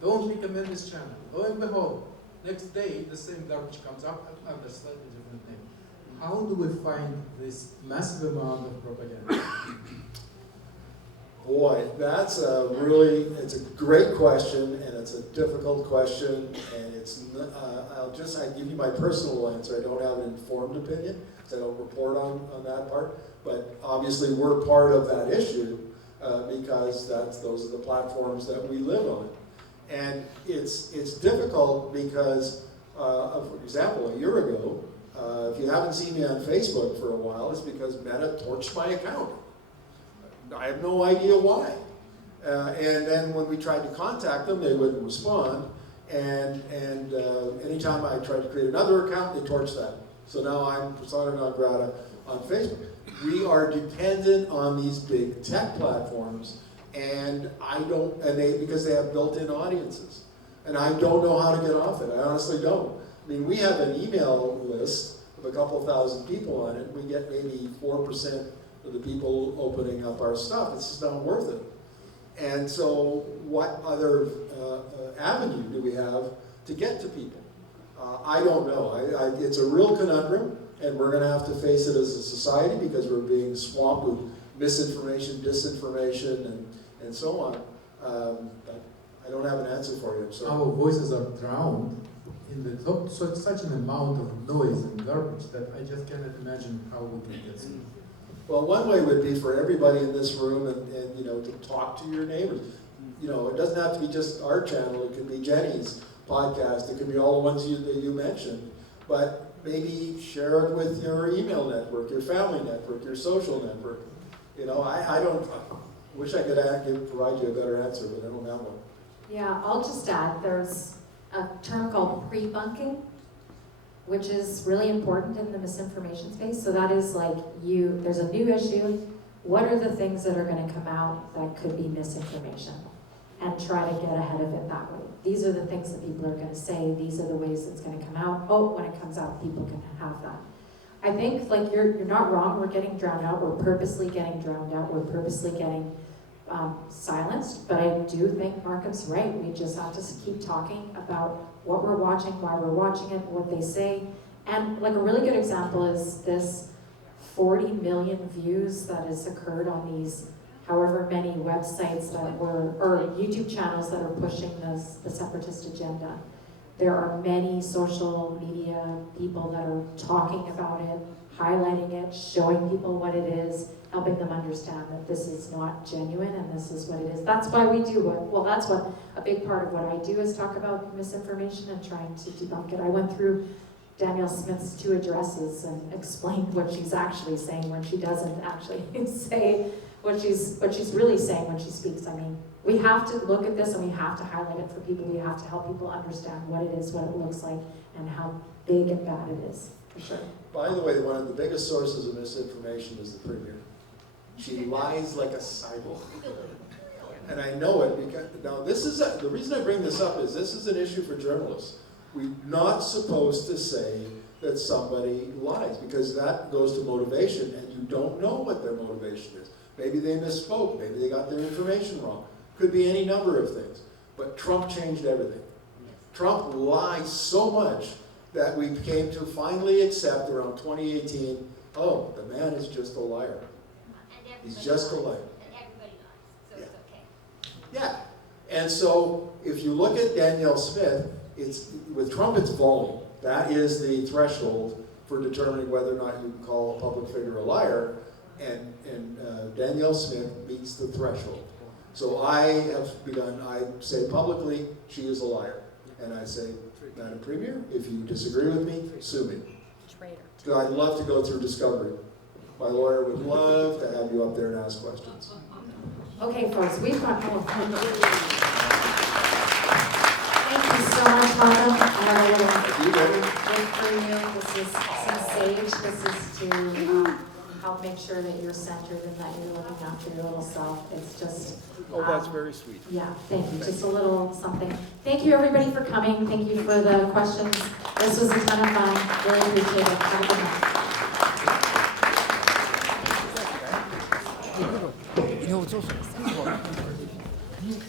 Don't recommend this channel. Lo and behold, next day the same garbage comes up under slightly different name. How do we find this massive amount of propaganda? Boy, that's it's a great question, and it's a difficult question, and I'll give you my personal answer. I don't have an informed opinion, because I don't report on that part, but obviously we're part of that issue, because those are the platforms that we live on. And it's difficult because, for example, a year ago, if you haven't seen me on Facebook for a while, it's because Meta torched my account. I have no idea why. And then when we tried to contact them, they wouldn't respond. And anytime I tried to create another account, they torched that. So now I'm persona non grata on Facebook. We are dependent on these big tech platforms, and because they have built-in audiences. And I don't know how to get off it. I honestly don't. I mean, we have an email list of a couple thousand people on it. We get maybe 4% of the people opening up our stuff. It's just not worth it. And so what other avenue do we have to get to people? I don't know. It's a real conundrum, and we're going to have to face it as a society because we're being swamped with misinformation, disinformation, and so on. But I don't have an answer for you. So. Our voices are drowned in such an amount of noise and garbage that I just cannot imagine how we can get through. Well, one way would be for everybody in this room and to talk to your neighbors. It doesn't have to be just our channel. It could be Jenny's podcast. It could be all the ones that you mentioned. But maybe share it with your email network, your family network, your social network. I wish I could provide you a better answer, but I don't have one. Yeah, I'll just add, there's a term called pre-bunking, which is really important in the misinformation space. So that is like there's a new issue. What are the things that are going to come out that could be misinformation? and try to get ahead of it that way. These are the things that people are going to say. These are the ways it's going to come out. Oh, when it comes out, people can have that. I think, like, you're not wrong. We're getting drowned out. We're purposely getting drowned out. We're purposely getting silenced. But I do think Markham's right. We just have to keep talking about what we're watching, why we're watching it, what they say. And like a really good example is this 40 million views that has occurred on these however many websites that were, or YouTube channels that are pushing the separatist agenda. There are many social media people that are talking about it, highlighting it, showing people what it is, helping them understand that this is not genuine and this is what it is. That's why we do it. Well, that's what a big part of what I do is talk about misinformation and trying to debunk it. I went through Danielle Smith's 2 addresses and explained what she's actually saying when she doesn't actually say what she's really saying when she speaks. I mean, we have to look at this and we have to highlight it for people. We have to help people understand what it is, what it looks like, and how big and bad it is, for sure. By the way, one of the biggest sources of misinformation is the Premier. She lies like a sizable. And I know it because, now this is, the reason I bring this up is this is an issue for journalists. We're not supposed to say that somebody lies because that goes to motivation and you don't know what their motivation is. Maybe they misspoke, maybe they got their information wrong. Could be any number of things. But Trump changed everything. Trump lied so much that we came to finally accept around 2018, oh, the man is just a liar. He's just a liar. And everybody lies, so Yeah. it's okay. Yeah. And so if you look at Danielle Smith, it's with Trump it's volume. That is the threshold for determining whether or not you can call a public figure a liar. And Danielle Smith meets the threshold. So I have begun, I say publicly, she is a liar. And I say, Madam Premier, if you disagree with me, sue me. Traitor. So I'd love to go through discovery. My lawyer would love to have you up there and ask questions. Okay, folks, we've got more. Thank you so much, Madam. I have a little gift for you. This is some sage. This is to help make sure that you're centered and that you're looking after your little self. It's just... Oh, that's very sweet. Yeah, thank you. Just a little something. Thank you, everybody, for coming. Thank you for the questions. This was a ton of fun. Really appreciate it. Have a good night.